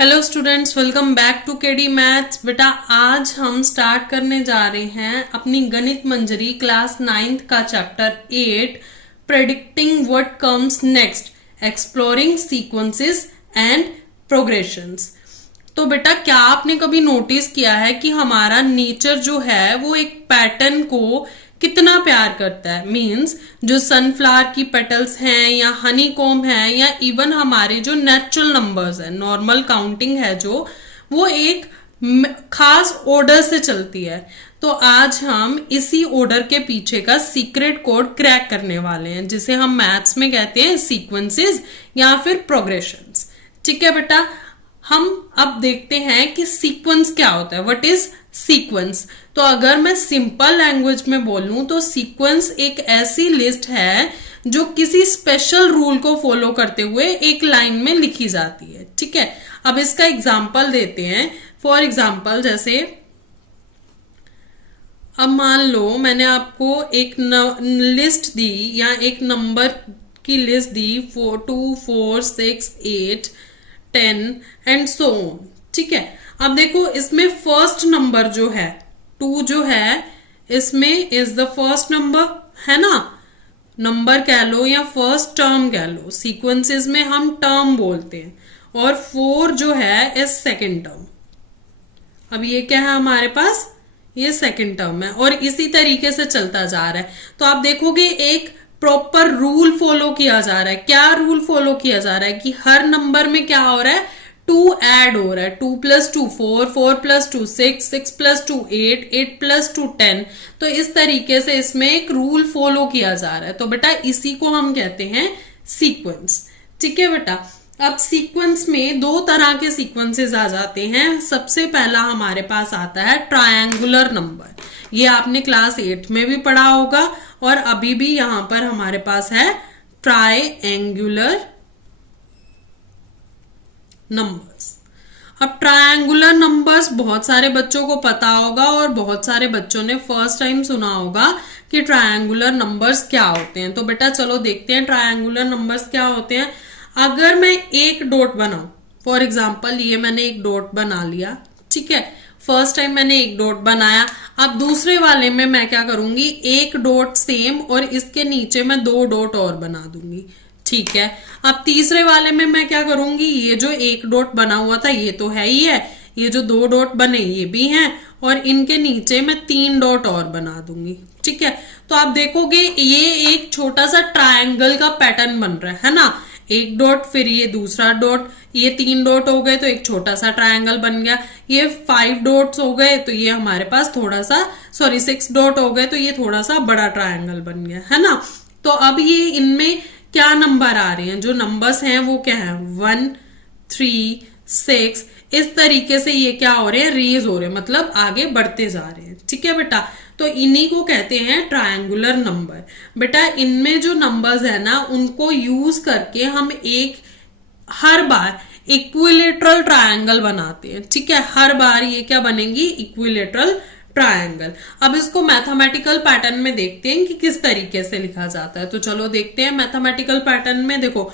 Hello students, welcome back to KD maths. बेटा आज हम स्टार्ट करने जा रहे हैं अपनी गणित मंजरी क्लास 9th का chapter 8 predicting what comes next, exploring sequences and progressions. तो बेटा क्या आपने कभी नोटिस किया है कि हमारा नेचर जो है वो एक पैटर्न को कितना प्यार करता है। मींस जो सनफ्लावर की पेटल्स हैं या हनी कॉम्ब है या इवन हमारे जो नेचुरल नंबर्स है, नॉर्मल काउंटिंग है जो, वो एक खास ऑर्डर से चलती है। तो आज हम इसी ऑर्डर के पीछे का सीक्रेट कोड क्रैक करने वाले हैं, जिसे हम मैथ्स में कहते हैं सीक्वेंसेस या फिर प्रोग्रेशंस। ठीक है बेटा, हम अब देखते हैं कि सीक्वेंस क्या होता है। What is sequence? तो अगर मैं सिंपल लैंग्वेज में बोलूं तो सीक्वेंस एक ऐसी लिस्ट है जो किसी स्पेशल रूल को फॉलो करते हुए एक लाइन में लिखी जाती है। ठीक है, अब इसका एग्जांपल देते हैं। फॉर एग्जांपल जैसे अब मान लो मैंने आपको एक लिस्ट दी या एक नंबर की list the 4 2 4 6 8 10 and so on. ठीक है, अब देखो इसमें फर्स्ट नंबर जो है 2 जो है, इसमें इज द फर्स्ट नंबर, है ना। नंबर कह लो या फर्स्ट टर्म कह लो, सीक्वेंसेस में हम टर्म बोलते हैं। और 4 जो है इज सेकेंड टर्म। अब ये क्या है हमारे पास, ये सेकेंड टर्म है और इसी तरीके से चलता जा रहा है। तो आप देखोगे एक प्रॉपर रूल फॉलो किया जा रहा है। क्या रूल फॉलो किया जा रहा है कि हर नंबर में क्या हो रहा है, 2 ऐड हो रहा है। 2 + 2 4, 4 + 2 6, 6 + 2 8, 8 + 2 10। तो इस तरीके से इसमें एक रूल फॉलो किया जा रहा है। तो बेटा इसी को हम कहते हैं सीक्वेंस। ठीक है बेटा, अब सीक्वेंस में 2 तरह के सीक्वेंसेस आ जाते हैं। सबसे पहला हमारे पास आता है ट्रायंगुलर नंबर। ये आपने क्लास 8 में भी पढ़ा होगा और अभी भी यहां पर हमारे पास है ट्रायंगुलर नंबर्स। अब ट्रायंगुलर नंबर्स बहुत सारे बच्चों को पता होगा और बहुत सारे बच्चों ने फर्स्ट टाइम सुना होगा कि ट्रायंगुलर नंबर्स क्या होते हैं। तो बेटा चलो देखते हैं ट्रायंगुलर नंबर्स क्या होते हैं। अगर मैं एक डॉट बनाऊं, फॉर एग्जाम्पल ये मैंने एक डॉट बना लिया। ठीक है, फर्स्ट टाइम मैंने एक डॉट बनाया। अब दूसरे वाले में मैं क्या करूंगी, एक डॉट सेम और इसके नीचे मैं 2 डॉट और बना दूंगी। ठीक है, अब तीसरे वाले में मैं क्या करूंगी, ये जो एक डॉट बना हुआ था ये तो है ही है, ये जो 2 डॉट बने ये भी हैं और इनके नीचे मैं 3 डॉट और बना दूंगी। ठीक है, तो आप देखोगे ये एक छोटा सा ट्रायंगल का पैटर्न बन रहा है ना। एक डॉट, फिर ये दूसरा डॉट, ये 3 डॉट हो गए तो एक छोटा सा ट्रायंगल बन गया। ये 5 डॉट्स हो गए तो ये हमारे पास थोड़ा सा 6 डॉट हो गए तो ये थोड़ा सा बड़ा ट्रायंगल बन गया, है ना। तो अब ये इनमें क्या नंबर आ रहे हैं, जो नंबर्स हैं वो क्या है, 1 3 6। इस तरीके से ये क्या हो रहे हैं, रेज हो रहे हैं, मतलब आगे बढ़ते जा रहे हैं। ठीक है बेटा, तो इन्हीं को कहते हैं ट्रायंगुलर नंबर। बेटा इनमें जो नंबर्स है ना उनको यूज करके हम हर बार इक्विलेटरल ट्रायंगल बनाते हैं। ठीक है, हर बार ये क्या बनेंगी, इक्विलेटरल ट्रायंगल। अब इसको मैथमेटिकल पैटर्न में देखते हैं कि किस तरीके से लिखा जाता है। तो चलो देखते हैं मैथमेटिकल पैटर्न में। देखो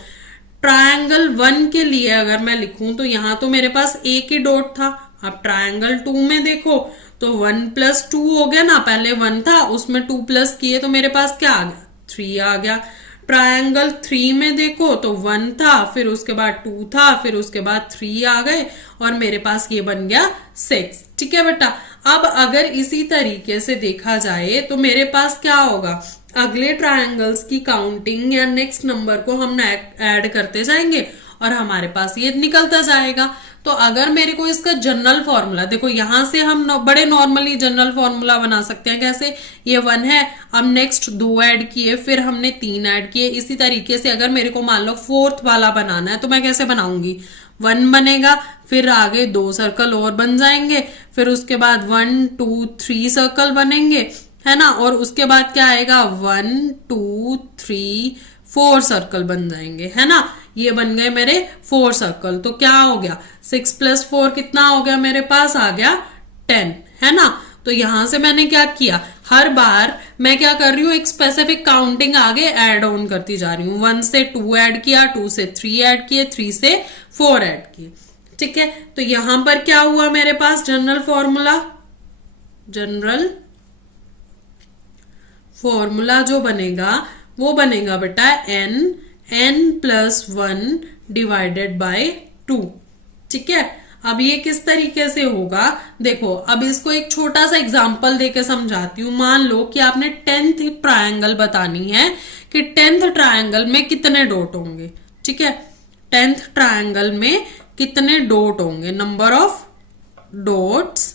ट्रायंगल 1 के लिए अगर मैं लिखूं तो यहां तो मेरे पास एक ही डॉट था। अब ट्रायंगल 2 में देखो तो 1 + 2 हो गया ना, पहले 1 था उसमें 2 प्लस किए तो मेरे पास क्या आ गया, 3 आ गया। ट्रायंगल 3 में देखो तो 1 था, फिर उसके बाद 2 था, फिर उसके बाद 3 आ गए और मेरे पास ये बन गया 6। ठीक है बेटा, अब अगर इसी तरीके से देखा जाए तो मेरे पास क्या होगा, अगले ट्रायंगल्स की काउंटिंग या नेक्स्ट नंबर को हम ऐड करते जाएंगे और हमारे पास ये निकलता जाएगा। तो अगर मेरे को इसका जनरल फॉर्मूला, देखो यहां से हम बड़े नॉर्मली जनरल फॉर्मूला बना सकते हैं। कैसे, ये 1 है, अब नेक्स्ट 2 ऐड किए, फिर हमने 3 ऐड किए। इसी तरीके से अगर मेरे को मान लो 4th वाला बनाना है तो मैं कैसे बनाऊंगी, 1 बनेगा, फिर आगे 2 सर्कल और बन जाएंगे, फिर उसके बाद 1 2 3 सर्कल बनेंगे, है ना। और उसके बाद क्या आएगा, 1 2 3 4 सर्कल बन जाएंगे, है ना। ये बन गए मेरे 4 सर्कल। तो क्या हो गया, 6 + 4 कितना हो गया, मेरे पास आ गया 10, है ना। तो यहां से मैंने क्या किया, हर बार मैं क्या कर रही हूँ, एक स्पेसिफिक काउंटिंग आगे ऐड ऑन करती जा रही हूँ। 1 से 2 ऐड किया, 2 से 3 ऐड किए, 3 से 4 ऐड किए। ठीक है, तो यहां पर क्या हुआ मेरे पास जनरल फॉर्मूला जो बनेगा वो बनेगा बेटा n+1 डिवाइडेड बाय 2। ठीक है, अब ये किस तरीके से होगा, देखो अब इसको एक छोटा सा एग्जांपल देके समझाती हूँ। मान लो कि आपने 10th ट्रायंगल बतानी है कि 10th ट्रायंगल में कितने डॉट होंगे। ठीक है, 10th ट्रायंगल में कितने डॉट होंगे, number of dots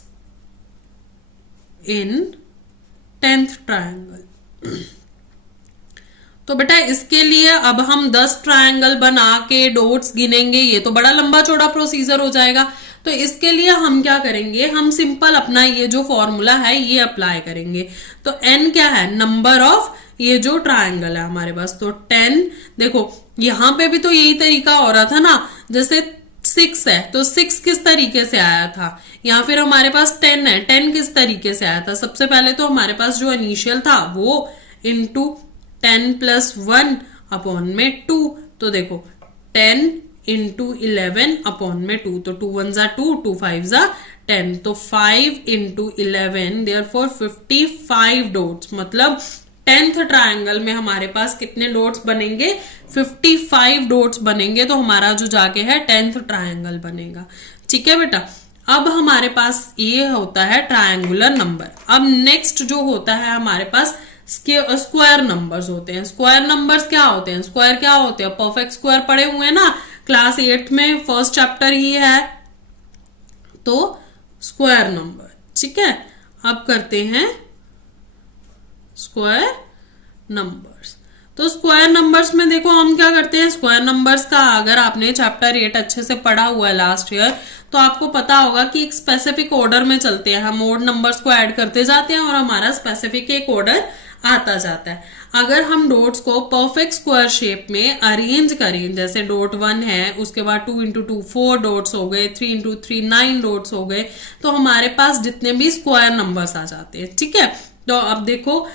in 10th triangle. तो बेटा इसके लिए अब हम 10 ट्रायंगल बना के डॉट्स गिनेंगे, ये तो बड़ा लंबा चौड़ा प्रोसीजर हो जाएगा। तो इसके लिए हम क्या करेंगे, हम सिंपल अपना ये जो फॉर्मूला है ये अप्लाई करेंगे। तो n क्या है, नंबर ऑफ ये जो ट्रायंगल है हमारे पास, तो 10। देखो यहां पे भी तो यही तरीका हो रहा था ना, जैसे 6 है तो 6 किस तरीके से आया था, या फिर हमारे पास 10 है, 10 किस तरीके से आया था। सबसे पहले तो हमारे पास जो इनिशियल था वो इंटू 10+1 अपॉन में 2। तो देखो 10 इंटू 11 अपॉन में 2, तो 2 1 जा 2, 2 5 जा 10, तो 5 इंटू 11 देयरफॉर 55 डॉट्स। मतलब 10th ट्रायंगल में हमारे पास कितने डॉट्स बनेंगे, 55 डॉट्स बनेंगे। तो हमारा जो जाके है 10th ट्रायंगल बनेगा। ठीक है बेटा, अब हमारे पास ये होता है ट्रायंगुलर नंबर। अब नेक्स्ट जो होता है हमारे पास स्क्वायर नंबर्स होते हैं। स्क्वायर नंबर्स क्या होते हैं, स्क्वायर क्या होते हैं, परफेक्ट स्क्वायर पढ़े हुए हैं ना क्लास 8 में, फर्स्ट चैप्टर ही है। तो स्क्वायर नंबर, ठीक है, अब करते हैं स्क्वायर नंबर्स। तो स्क्वायर नंबर्स में देखो हम क्या करते हैं, स्क्वायर नंबर्स का अगर आपने चैप्टर 8 अच्छे से पढ़ा हुआ है लास्ट ईयर, तो आपको पता होगा कि एक स्पेसिफिक ऑर्डर में चलते हैं हम, ओड नंबर्स को ऐड करते जाते हैं और हमारा स्पेसिफिक एक ऑर्डर आता जाता है। अगर हम डॉट्स को परफेक्ट स्क्वायर शेप में अरेंज करें, जैसे डॉट 1 है, उसके बाद 2 इंटू 2 4 डॉट्स हो गए, 3 इंटू 3 9 डॉट्स हो गए, तो हमारे पास जितने भी स्क्वायर नंबर्स आ जाते हैं। ठीक है, तो अब देखो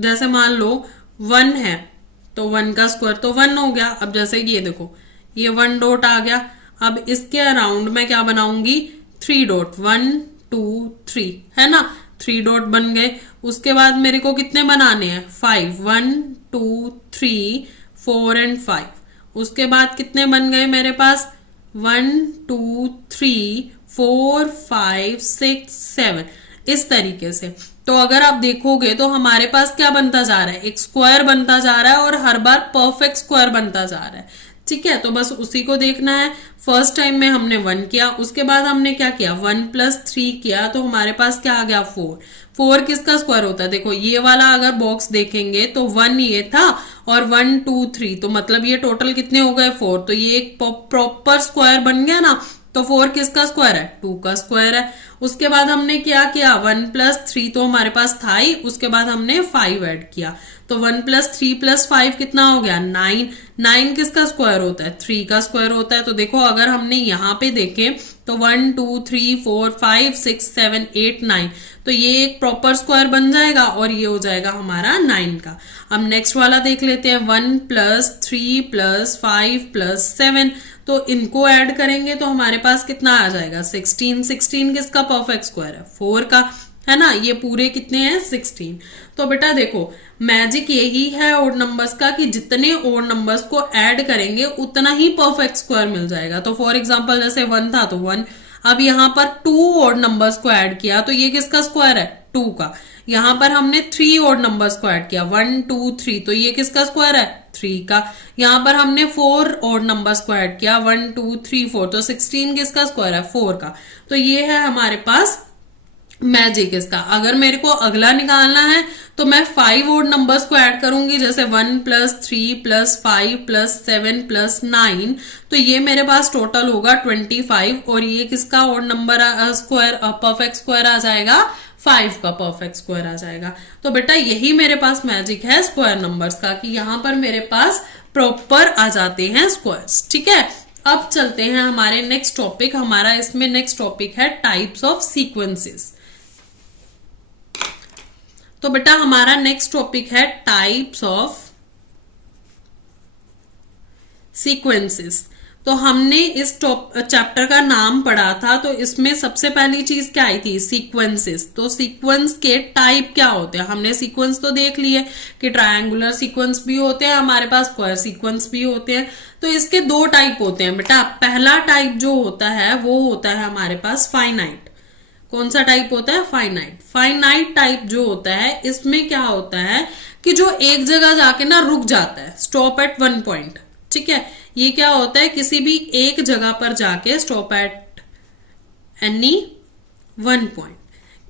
जैसे मान लो 1 है तो 1 का स्क्वायर तो 1 हो गया। अब जैसे ये देखो ये 1 डॉट आ गया, अब इसके अराउंड में क्या बनाऊंगी, 3 डॉट, 1 2 3 है ना, 3 डॉट बन गए। उसके बाद मेरे को कितने बनाने हैं, 5, 1 2 3 4 एंड 5। उसके बाद कितने बन गए मेरे पास, 1 2 3 4 5 6 7, इस तरीके से। तो अगर आप देखोगे तो हमारे पास क्या बनता जा रहा है, एक स्क्वायर बनता जा रहा है और हर बार परफेक्ट स्क्वायर बनता जा रहा है। ठीक है, तो बस उसी को देखना है। फर्स्ट टाइम में हमने 1 किया, उसके बाद हमने क्या किया, 1+3 किया, तो हमारे पास क्या आ गया, 4। 4 किसका स्क्वायर होता है, देखो ये वाला अगर बॉक्स देखेंगे तो 1 ये था और 1 2 3, तो मतलब ये टोटल कितने हो गए, 4। तो ये एक प्रॉपर स्क्वायर बन गया ना। तो 4 किसका स्क्वायर है, 2 का स्क्वायर है। उसके बाद हमने क्या किया, 1+3 तो हमारे पास था ही, उसके बाद हमने 5 ऐड किया, तो 1+3+5 कितना हो गया, 9। 9 किसका स्क्वायर होता है, 3 का स्क्वायर होता है। तो देखो अगर हमने यहाँ पे देखें तो 1 2 3 4 5 6 7 8 9, तो ये एक प्रॉपर स्क्वायर बन जाएगा और ये हो जाएगा हमारा 9 का। अब नेक्स्ट वाला देख लेते हैं, 1+3+5+7, तो इनको ऐड करेंगे तो हमारे पास कितना आ जाएगा, 16। 16 किसका परफेक्ट स्क्वायर है, 4 का, है ना। ये पूरे कितने हैं, 16। तो बेटा देखो मैजिक यही है ओड नंबर्स का कि जितने ओड नंबर्स को ऐड करेंगे उतना ही परफेक्ट स्क्वायर मिल जाएगा। तो फॉर एग्जांपल जैसे 1 था तो 1, अब यहाँ पर 2 ओड नंबर्स को ऐड किया तो ये किसका स्क्वायर है, 2 का। यहाँ पर हमने 3 ओड नंबर्स को ऐड किया, 1 2 3, तो ये किसका स्क्वायर है, 3 का। यहाँ पर हमने 4 ओड नंबर्स को ऐड किया, 1 2 3 4, तो 16 किसका स्क्वायर है, 4 का। तो ये है हमारे पास मैजिक इसका। अगर मेरे को अगला निकालना है तो मैं 5 ओड नंबर्स को ऐड करूंगी, जैसे 1+3+5+7+9, तो ये मेरे पास टोटल होगा 25, और ये किसका odd number square perfect square आ जाएगा, 5 का परफेक्ट स्क्वायर आ जाएगा। तो बेटा यही मेरे पास मैजिक है स्क्वायर नंबर्स का कि यहाँ पर मेरे पास प्रॉपर आ जाते हैं स्क्वायर्स। ठीक है, अब चलते हैं हमारे नेक्स्ट टॉपिक। हमारा इसमें नेक्स्ट टॉपिक है टाइप्स ऑफ सीक्वेंसेस। तो बेटा हमारा नेक्स्ट टॉपिक है टाइप्स ऑफ सीक्वेंसेस। तो हमने इस चैप्टर का नाम पढ़ा था, तो इसमें सबसे पहली चीज क्या आई थी, सीक्वेंसेस। तो सीक्वेंस के टाइप क्या होते हैं, हमने सीक्वेंस तो देख लिए कि ट्रायंगुलर सीक्वेंस भी होते हैं हमारे पास, स्क्वायर सीक्वेंस भी होते हैं। तो इसके दो टाइप होते हैं बेटा। पहला टाइप जो होता है वो होता है हमारे पास फाइनाइट। कौन सा टाइप होता है, फाइनाइट। फाइनाइट टाइप जो होता है इसमें क्या होता है कि जो एक जगह जाके ना रुक जाता है, स्टॉप एट वन पॉइंट। ठीक है, ये क्या होता है, किसी भी एक जगह पर जाके stop at any one point,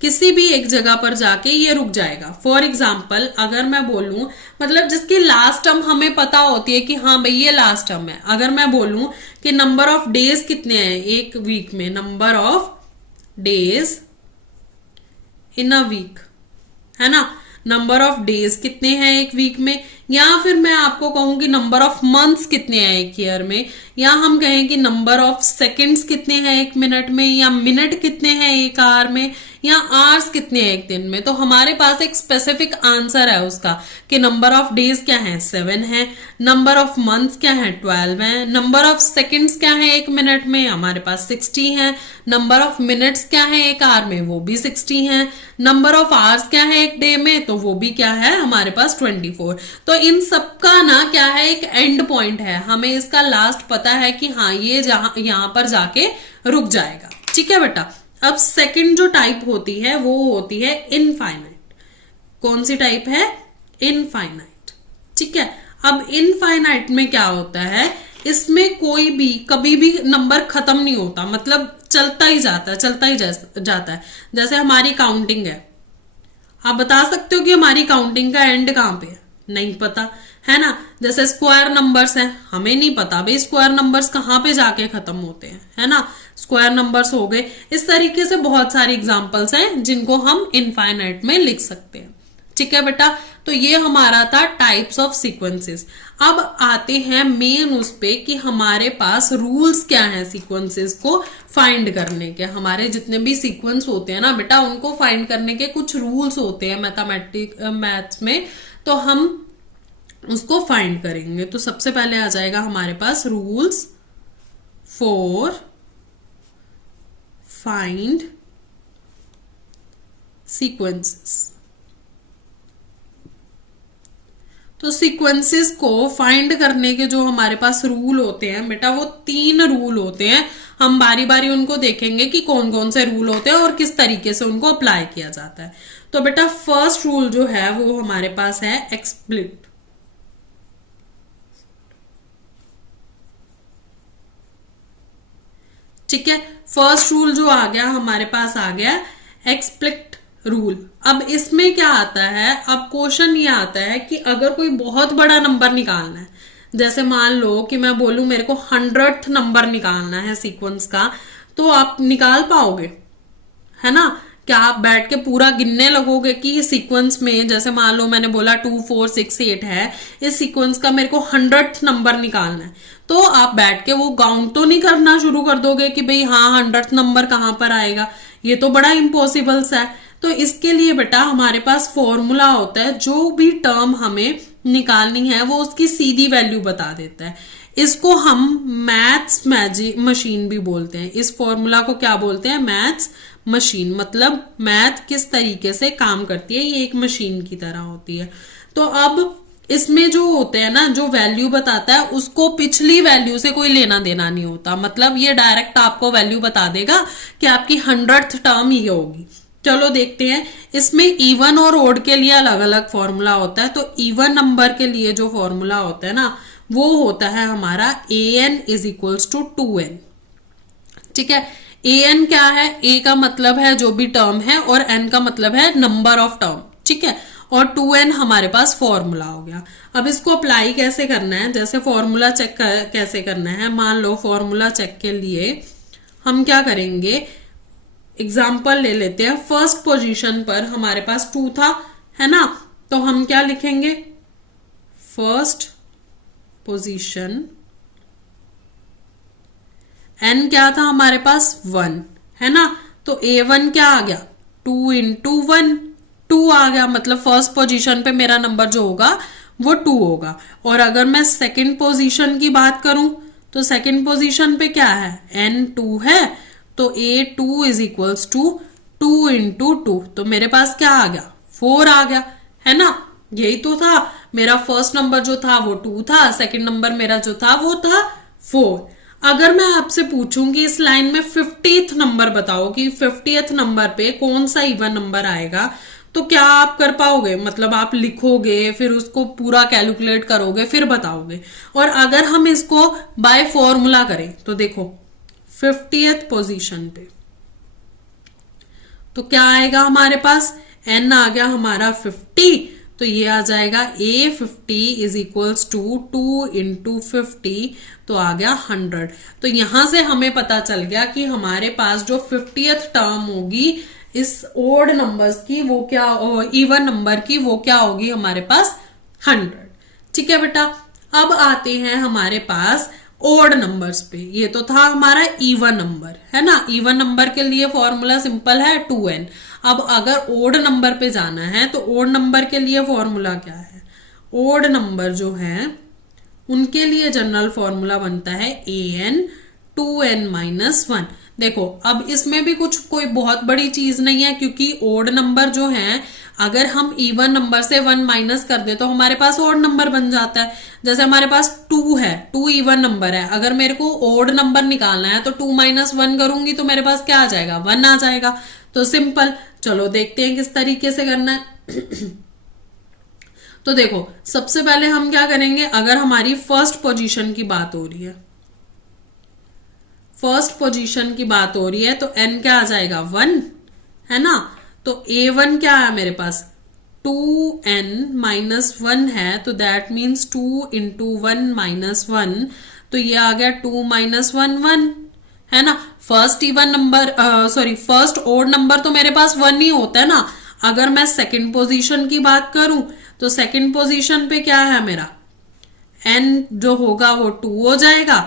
किसी भी एक जगह पर जाके ये रुक जाएगा। फॉर एग्जाम्पल अगर मैं बोलूं, मतलब जिसकी लास्ट टर्म हमें पता होती है कि हाँ भाई ये लास्ट टर्म है। अगर मैं बोलूं कि नंबर ऑफ डेज कितने हैं एक वीक में, number of days in a week, है ना, नंबर ऑफ डेज कितने हैं एक वीक में, या फिर मैं आपको कहूं कि नंबर ऑफ मंथ्स कितने हैं एक ईयर में, या हम कहें कि नंबर ऑफ सेकंड्स कितने हैं एक मिनट में, या मिनट कितने हैं एक आवर में, या आवर्स कितने हैं एक दिन में। तो हमारे पास एक स्पेसिफिक आंसर है उसका कि नंबर ऑफ डेज क्या है, 7 है, नंबर ऑफ मंथ्स क्या है, 12 है, नंबर ऑफ सेकंड्स क्या है एक मिनट में, हमारे पास 60 है, नंबर ऑफ मिनट्स क्या है एक आवर में, वो भी 60 है, नंबर ऑफ आवर्स क्या है एक डे में, तो वो भी क्या है हमारे पास 24। तो इन सबका ना क्या है, एक एंड पॉइंट है, हमें इसका लास्ट पता है कि हाँ ये यहां पर जाके रुक जाएगा। ठीक है बेटा। अब सेकंड जो टाइप होती है वो होती है इनफाइनाइट। कौन सी टाइप है, इनफाइनाइट। ठीक है, अब इनफाइनाइट में क्या होता है, इसमें कोई भी कभी भी नंबर खत्म नहीं होता, मतलब चलता ही जाता है, चलता ही जाता है। जैसे हमारी काउंटिंग है, आप बता सकते हो कि हमारी काउंटिंग का एंड कहां पे है, नहीं पता, है ना। जैसे स्क्वायर नंबर्स हैं, हमें नहीं पता भाई स्क्वायर नंबर्स कहाँ पे जाके खत्म होते हैं, है ना, स्क्वायर नंबर्स हो गए। इस तरीके से बहुत सारी एग्जांपल्स हैं जिनको हम इनफाइनाइट में लिख सकते हैं। ठीक है बेटा, तो ये हमारा था टाइप्स ऑफ सीक्वेंसेस। अब आते हैं मेन उस पे कि हमारे पास रूल्स क्या हैं सीक्वेंसेस को फाइंड करने के। हमारे जितने भी सीक्वेंस होते हैं ना बेटा, उनको फाइंड करने के कुछ रूल्स होते हैं मैथ्स में, तो हम उसको फाइंड करेंगे। तो सबसे पहले आ जाएगा हमारे पास रूल्स फॉर फाइंड सीक्वेंसेस। तो सीक्वेंसेस को फाइंड करने के जो हमारे पास रूल होते हैं बेटा, वो 3 रूल होते हैं। हम बारी बारी उनको देखेंगे कि कौन कौन से रूल होते हैं और किस तरीके से उनको अप्लाई किया जाता है। तो बेटा फर्स्ट रूल जो है वो हमारे पास है एक्सप्लिट। ठीक है, फर्स्ट रूल जो आ गया हमारे पास आ गया एक्सप्लिट रूल। अब इसमें क्या आता है, अब क्वेश्चन ये आता है कि अगर कोई बहुत बड़ा नंबर निकालना है, जैसे मान लो कि मैं बोलूं मेरे को 100th नंबर निकालना है सीक्वेंस का, तो आप निकाल पाओगे, है ना। क्या आप बैठ के पूरा गिनने लगोगे कि सीक्वेंस में, जैसे मान लो मैंने बोला 2 4 6 8 है, इस सीक्वेंस का मेरे को 100th नंबर निकालना है, तो आप बैठ के वो काउंट तो नहीं करना शुरू कर दोगे कि भाई हाँ 100th नंबर कहां पर आएगा, ये तो बड़ा इम्पॉसिबल सा है। तो इसके लिए बेटा हमारे पास फॉर्मूला होता है, जो भी टर्म हमें निकालनी है वो उसकी सीधी वैल्यू बता देता है। इसको हम मैथ्स मशीन भी बोलते हैं। इस फॉर्मूला को क्या बोलते हैं, मैथ्स मशीन। मतलब मैथ किस तरीके से काम करती है, ये एक मशीन की तरह होती है। तो अब इसमें जो होते हैं ना, जो वैल्यू बताता है उसको पिछली वैल्यू से कोई लेना देना नहीं होता, मतलब ये डायरेक्ट आपको वैल्यू बता देगा कि आपकी 100th टर्म ये होगी। चलो देखते हैं, इसमें इवन और ओड के लिए अलग अलग फॉर्मूला होता है। तो इवन नंबर के लिए जो फॉर्मूला होता है ना, वो होता है हमारा an is equals to 2n। ठीक है, an क्या है, a का मतलब है जो भी टर्म है और n का मतलब है नंबर ऑफ टर्म। ठीक है, और 2n हमारे पास फॉर्मूला हो गया। अब इसको अप्लाई कैसे करना है, जैसे फॉर्मूला चेक कैसे करना है, मान लो फॉर्मूला चेक के लिए हम क्या करेंगे, एग्जाम्पल ले लेते हैं। फर्स्ट पोजीशन पर हमारे पास 2 था, है ना, तो हम क्या लिखेंगे, फर्स्ट पोजीशन, n क्या था हमारे पास 1, है ना, तो a1 क्या आ गया, 2 इंटू 1, 2 आ गया, मतलब फर्स्ट पोजीशन पे मेरा नंबर जो होगा वो 2 होगा। और अगर मैं सेकंड पोजीशन की बात करूं तो सेकंड पोजीशन पे क्या है, n2 है, तो a2 is equals to 2 into 2, तो मेरे पास क्या आ गया, 4 आ गया, है ना। यही तो था, मेरा फर्स्ट नंबर जो था वो 2 था, सेकंड नंबर मेरा जो था वो था 4। अगर मैं आपसे पूछूंगी इस लाइन में 50th नंबर बताओ कि 50th नंबर पे कौन सा इवन नंबर आएगा, तो क्या आप कर पाओगे, मतलब आप लिखोगे फिर उसको पूरा कैलकुलेट करोगे फिर बताओगे। और अगर हम इसको बाय फॉर्मूला करें तो देखो 50th पोजीशन पे तो क्या आएगा हमारे पास, n आ गया हमारा 50, तो ये आ जाएगा A50 is equals to 2 into 50, तो आ गया 100। तो यहां से हमें पता चल गया कि हमारे पास जो 50th टर्म होगी इस ओड नंबर्स की वो क्या, इवन नंबर की वो क्या होगी हमारे पास 100। ठीक है बेटा, अब आते हैं हमारे पास ओड नंबर्स पे। ये तो था हमारा इवन नंबर, है ना। इवन नंबर के लिए फॉर्मूला सिंपल है 2n। अब अगर ओड नंबर पे जाना है तो ओड नंबर के लिए फॉर्मूला क्या है, ओड नंबर जो है उनके लिए जनरल फॉर्मूला बनता है an 2n माइनस 1। देखो अब इसमें भी कुछ कोई बहुत बड़ी चीज नहीं है, क्योंकि ओड नंबर जो है अगर हम इवन नंबर से 1 माइनस कर दे तो हमारे पास ओड नंबर बन जाता है। जैसे हमारे पास 2 है, 2 इवन नंबर है, अगर मेरे को ओड नंबर निकालना है तो 2 माइनस 1 करूंगी तो मेरे पास क्या आ जाएगा, 1 आ जाएगा। तो सिंपल, चलो देखते हैं किस तरीके से करना है। तो देखो सबसे पहले हम क्या करेंगे, अगर हमारी फर्स्ट पोजीशन की बात हो रही है, फर्स्ट पोजीशन की बात हो रही है तो n क्या आ जाएगा 1, है ना। तो a1 क्या है मेरे पास 2n माइनस 1 है, तो दैट मीन्स 2 इंटू 1 माइनस 1, तो ये आ गया 2 माइनस 1 1, है ना। First even number first odd number तो मेरे पास 1 ही होता है ना। अगर मैं सेकंड पोजीशन की बात करूं तो सेकंड पोजीशन पे क्या है मेरा, n जो होगा वो 2 हो जाएगा,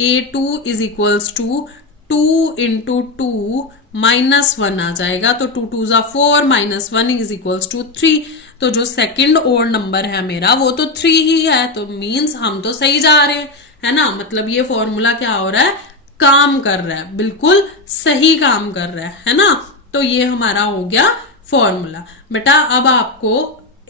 a2 is equals to 2 into 2 minus 1 आ जाएगा, तो 2 2 जा 4 माइनस 1 इज इक्वल्स टू 3। तो जो सेकंड ओड नंबर है मेरा वो तो 3 ही है, तो मीन्स हम तो सही जा रहे हैं, है ना। मतलब ये फॉर्मूला क्या हो रहा है, काम कर रहा है, बिल्कुल सही काम कर रहा है ना। तो ये हमारा हो गया फॉर्मूला। बेटा अब आपको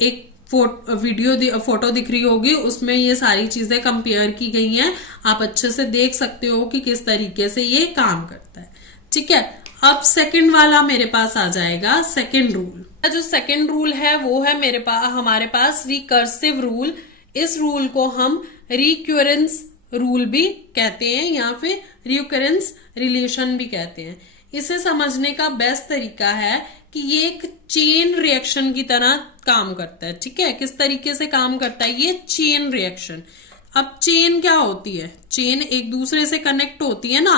एक फोटो दिख रही होगी, उसमें ये सारी चीजें कंपेयर की गई हैं, आप अच्छे से देख सकते हो कि किस तरीके से ये काम करता है। ठीक है, अब सेकंड वाला मेरे पास आ जाएगा सेकंड रूल। जो सेकंड रूल है वो है हमारे पास रिकर्सिव रूल। इस रूल को हम रिक्यूरेंस रूल भी कहते हैं या फिर रिकरेंस रिलेशन भी कहते हैं। इसे समझने का बेस्ट तरीका है कि ये एक चेन रिएक्शन की तरह काम करता है। ठीक है, किस तरीके से काम करता है ये चेन रिएक्शन। अब चेन क्या होती है, चेन एक दूसरे से कनेक्ट होती है ना।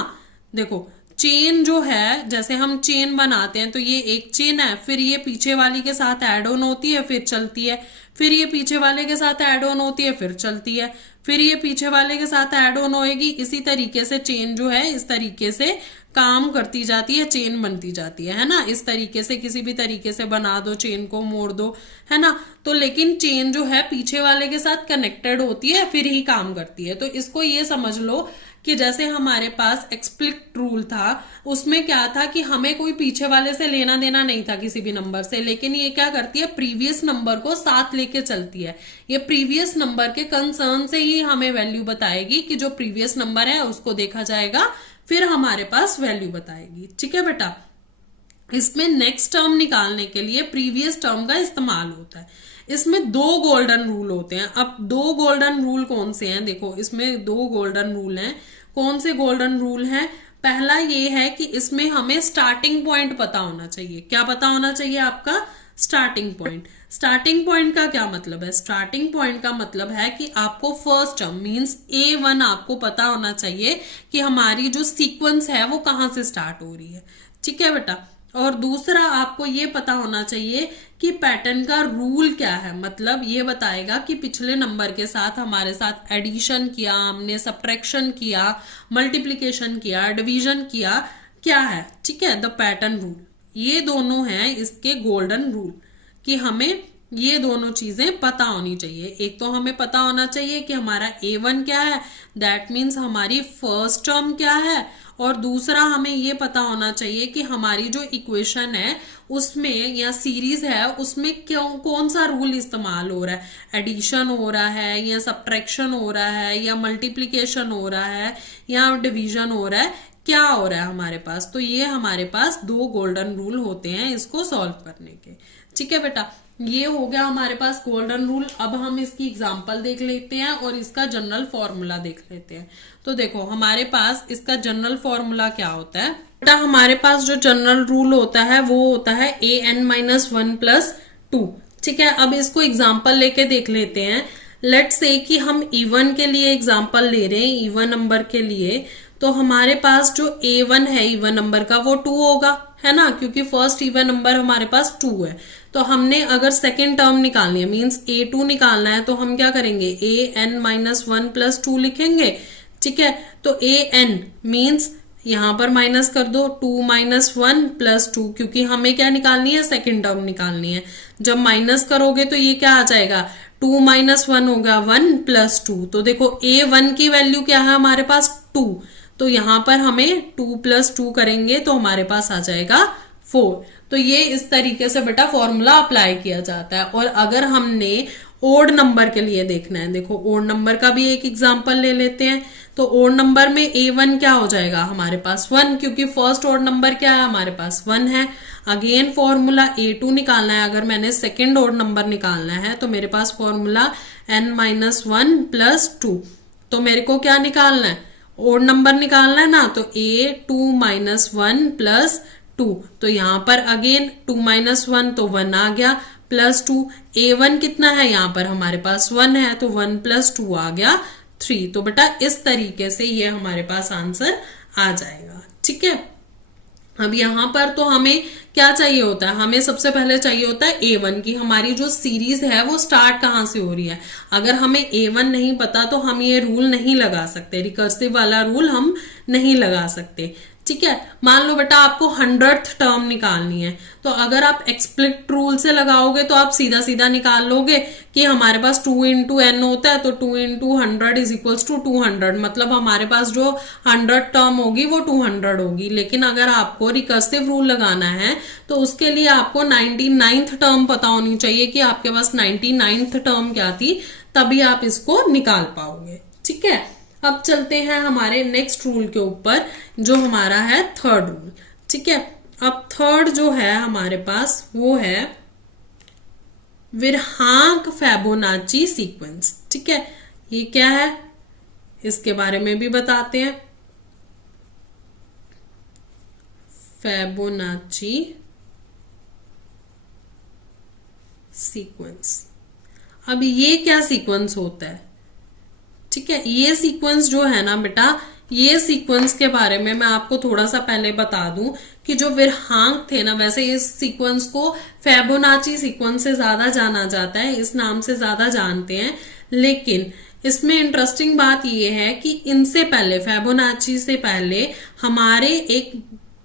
देखो चेन जो है, जैसे हम चेन बनाते हैं तो ये एक चेन है, फिर ये पीछे वाली के साथ ऐड ऑन होती है फिर चलती है, फिर ये पीछे वाले के साथ ऐड ऑन होती है फिर चलती है, फिर ये पीछे वाले के साथ ऐड ऑन होएगी। इसी तरीके से चेन जो है इस तरीके से काम करती जाती है, चेन बनती जाती है ना। इस तरीके से किसी भी तरीके से बना दो, चेन को मोड़ दो, है ना। तो लेकिन चेन जो है पीछे वाले के साथ कनेक्टेड होती है फिर ही काम करती है। तो इसको ये समझ लो कि जैसे हमारे पास एक्सप्लिट रूल था, उसमें क्या था कि हमें कोई पीछे वाले से लेना देना नहीं था किसी भी नंबर से, लेकिन ये क्या करती है प्रीवियस नंबर को साथ लेके चलती है। ये प्रीवियस नंबर के कंसर्न से ही हमें वैल्यू बताएगी कि जो प्रीवियस नंबर है उसको देखा जाएगा, फिर हमारे पास वैल्यू बताएगी। ठीक है बेटा, इसमें नेक्स्ट टर्म निकालने के लिए प्रीवियस टर्म का इस्तेमाल होता है। इसमें 2 गोल्डन रूल होते हैं। अब 2 गोल्डन रूल कौन से हैं, देखो इसमें 2 गोल्डन रूल हैं। कौन से गोल्डन रूल हैं, पहला ये है कि इसमें हमें स्टार्टिंग पॉइंट पता होना चाहिए। क्या पता होना चाहिए आपका, स्टार्टिंग पॉइंट। स्टार्टिंग पॉइंट का क्या मतलब है, स्टार्टिंग पॉइंट का मतलब है कि आपको फर्स्ट टर्म मींस A1 आपको पता होना चाहिए कि हमारी जो सीक्वेंस है वो कहां से स्टार्ट हो रही है। ठीक है बेटा, और दूसरा आपको ये पता होना चाहिए कि पैटर्न का रूल क्या है। मतलब ये बताएगा कि पिछले नंबर के साथ हमारे साथ एडिशन किया हमने, सब्ट्रैक्शन किया, मल्टीप्लिकेशन किया, डिवीजन किया, क्या है। ठीक है, द पैटर्न रूल, ये दोनों हैं इसके गोल्डन रूल कि हमें ये दोनों चीजें पता होनी चाहिए। एक तो हमें पता होना चाहिए कि हमारा A1 क्या है, दैट मीन्स हमारी फर्स्ट टर्म क्या है, और दूसरा हमें ये पता होना चाहिए कि हमारी जो इक्वेशन है उसमें या सीरीज है उसमें क्यों कौन सा रूल इस्तेमाल हो रहा है, एडिशन हो रहा है या सब्ट्रैक्शन हो रहा है या मल्टीप्लिकेशन हो रहा है या डिवीजन हो रहा है, क्या हो रहा है हमारे पास। तो ये हमारे पास 2 गोल्डन रूल होते हैं इसको सॉल्व करने के। ठीक है बेटा, ये हो गया हमारे पास गोल्डन रूल। अब हम इसकी एग्जांपल देख लेते हैं और इसका जनरल फॉर्मूला देख लेते हैं। तो देखो हमारे पास इसका जनरल फॉर्मूला क्या होता है बेटा, हमारे पास जो जनरल रूल होता है वो होता है an-1 + 2। ठीक है, अब इसको एग्जांपल लेके देख लेते हैं। लेट्स से कि हम इवन के लिए एग्जांपल ले रहे हैं, इवन नंबर के लिए, तो हमारे पास जो A1 है इवन नंबर का वो 2 होगा, है ना, क्योंकि फर्स्ट इवन नंबर हमारे पास 2 है। तो हमने अगर सेकेंड टर्म निकालनी है मींस A2 निकालना है तो हम क्या करेंगे, an-1 + 2 लिखेंगे। ठीक है, तो an मींस यहां पर माइनस कर दो 2 - 1 + 2, क्योंकि हमें क्या निकालनी है, सेकेंड टर्म निकालनी है। जब माइनस करोगे तो ये क्या आ जाएगा, 2 - 1 होगा 1 + 2। तो देखो A1 की वैल्यू क्या है हमारे पास 2, तो यहां पर हमें 2 + 2 करेंगे तो हमारे पास आ जाएगा 4। तो ये इस तरीके से बेटा फॉर्मूला अप्लाई किया जाता है। और अगर हमने ओड नंबर के लिए देखना है, देखो ओड नंबर का भी एक एग्जांपल ले लेते हैं। तो ओड नंबर में A1 क्या हो जाएगा हमारे पास 1, क्योंकि फर्स्ट ओड नंबर क्या है हमारे पास 1 है। अगेन फॉर्मूला A2 निकालना है, अगर मैंने सेकेंड ओड नंबर निकालना है तो मेरे पास फॉर्मूला n-1 + 2। तो मेरे को क्या निकालना है, ओड नंबर निकालना है ना, तो A2 - 1 + 2। तो यहां पर अगेन 2 - 1 तो 1 आ गया, +2। A1 कितना है यहाँ पर हमारे पास 1 है, तो 1 + 2 आ गया 3। तो बेटा इस तरीके से ये हमारे पास आंसर आ जाएगा। ठीक है, अब यहां पर तो हमें क्या चाहिए होता है, हमें सबसे पहले चाहिए होता है A1 की हमारी जो सीरीज है वो स्टार्ट कहां से हो रही है। अगर हमें A1 नहीं पता तो हम ये रूल नहीं लगा सकते, रिकर्सिव वाला रूल हम नहीं लगा सकते। ठीक है, मान लो बेटा आपको 100th टर्म निकालनी है, तो अगर आप एक्सप्लिट रूल से लगाओगे तो आप सीधा सीधा निकाल लोगे कि हमारे पास 2 × n होता है, तो 2 × 100 = 200, मतलब हमारे पास जो 100 टर्म होगी वो 200 होगी। लेकिन अगर आपको रिकर्सिव रूल लगाना है तो उसके लिए आपको 99th टर्म पता होनी चाहिए कि आपके पास 99th टर्म क्या थी, तभी आप इसको निकाल पाओगे। ठीक है, अब चलते हैं हमारे नेक्स्ट रूल के ऊपर जो हमारा है थर्ड रूल। ठीक है, अब थर्ड जो है हमारे पास वो है विरहांक फेबोनाची सीक्वेंस। ठीक है, ये क्या है इसके बारे में भी बताते हैं। फेबोनाची सीक्वेंस, अब ये क्या सीक्वेंस होता है। ठीक है, ये सीक्वेंस जो है ना बेटा, ये सीक्वेंस के बारे में मैं आपको थोड़ा सा पहले बता दूं कि जो विरहांक थे ना, वैसे इस सीक्वेंस को फेबोनाची सीक्वेंस से ज्यादा जाना जाता है, इस नाम से ज्यादा जानते हैं। लेकिन इसमें इंटरेस्टिंग बात ये है कि इनसे पहले, फेबोनाची से पहले हमारे एक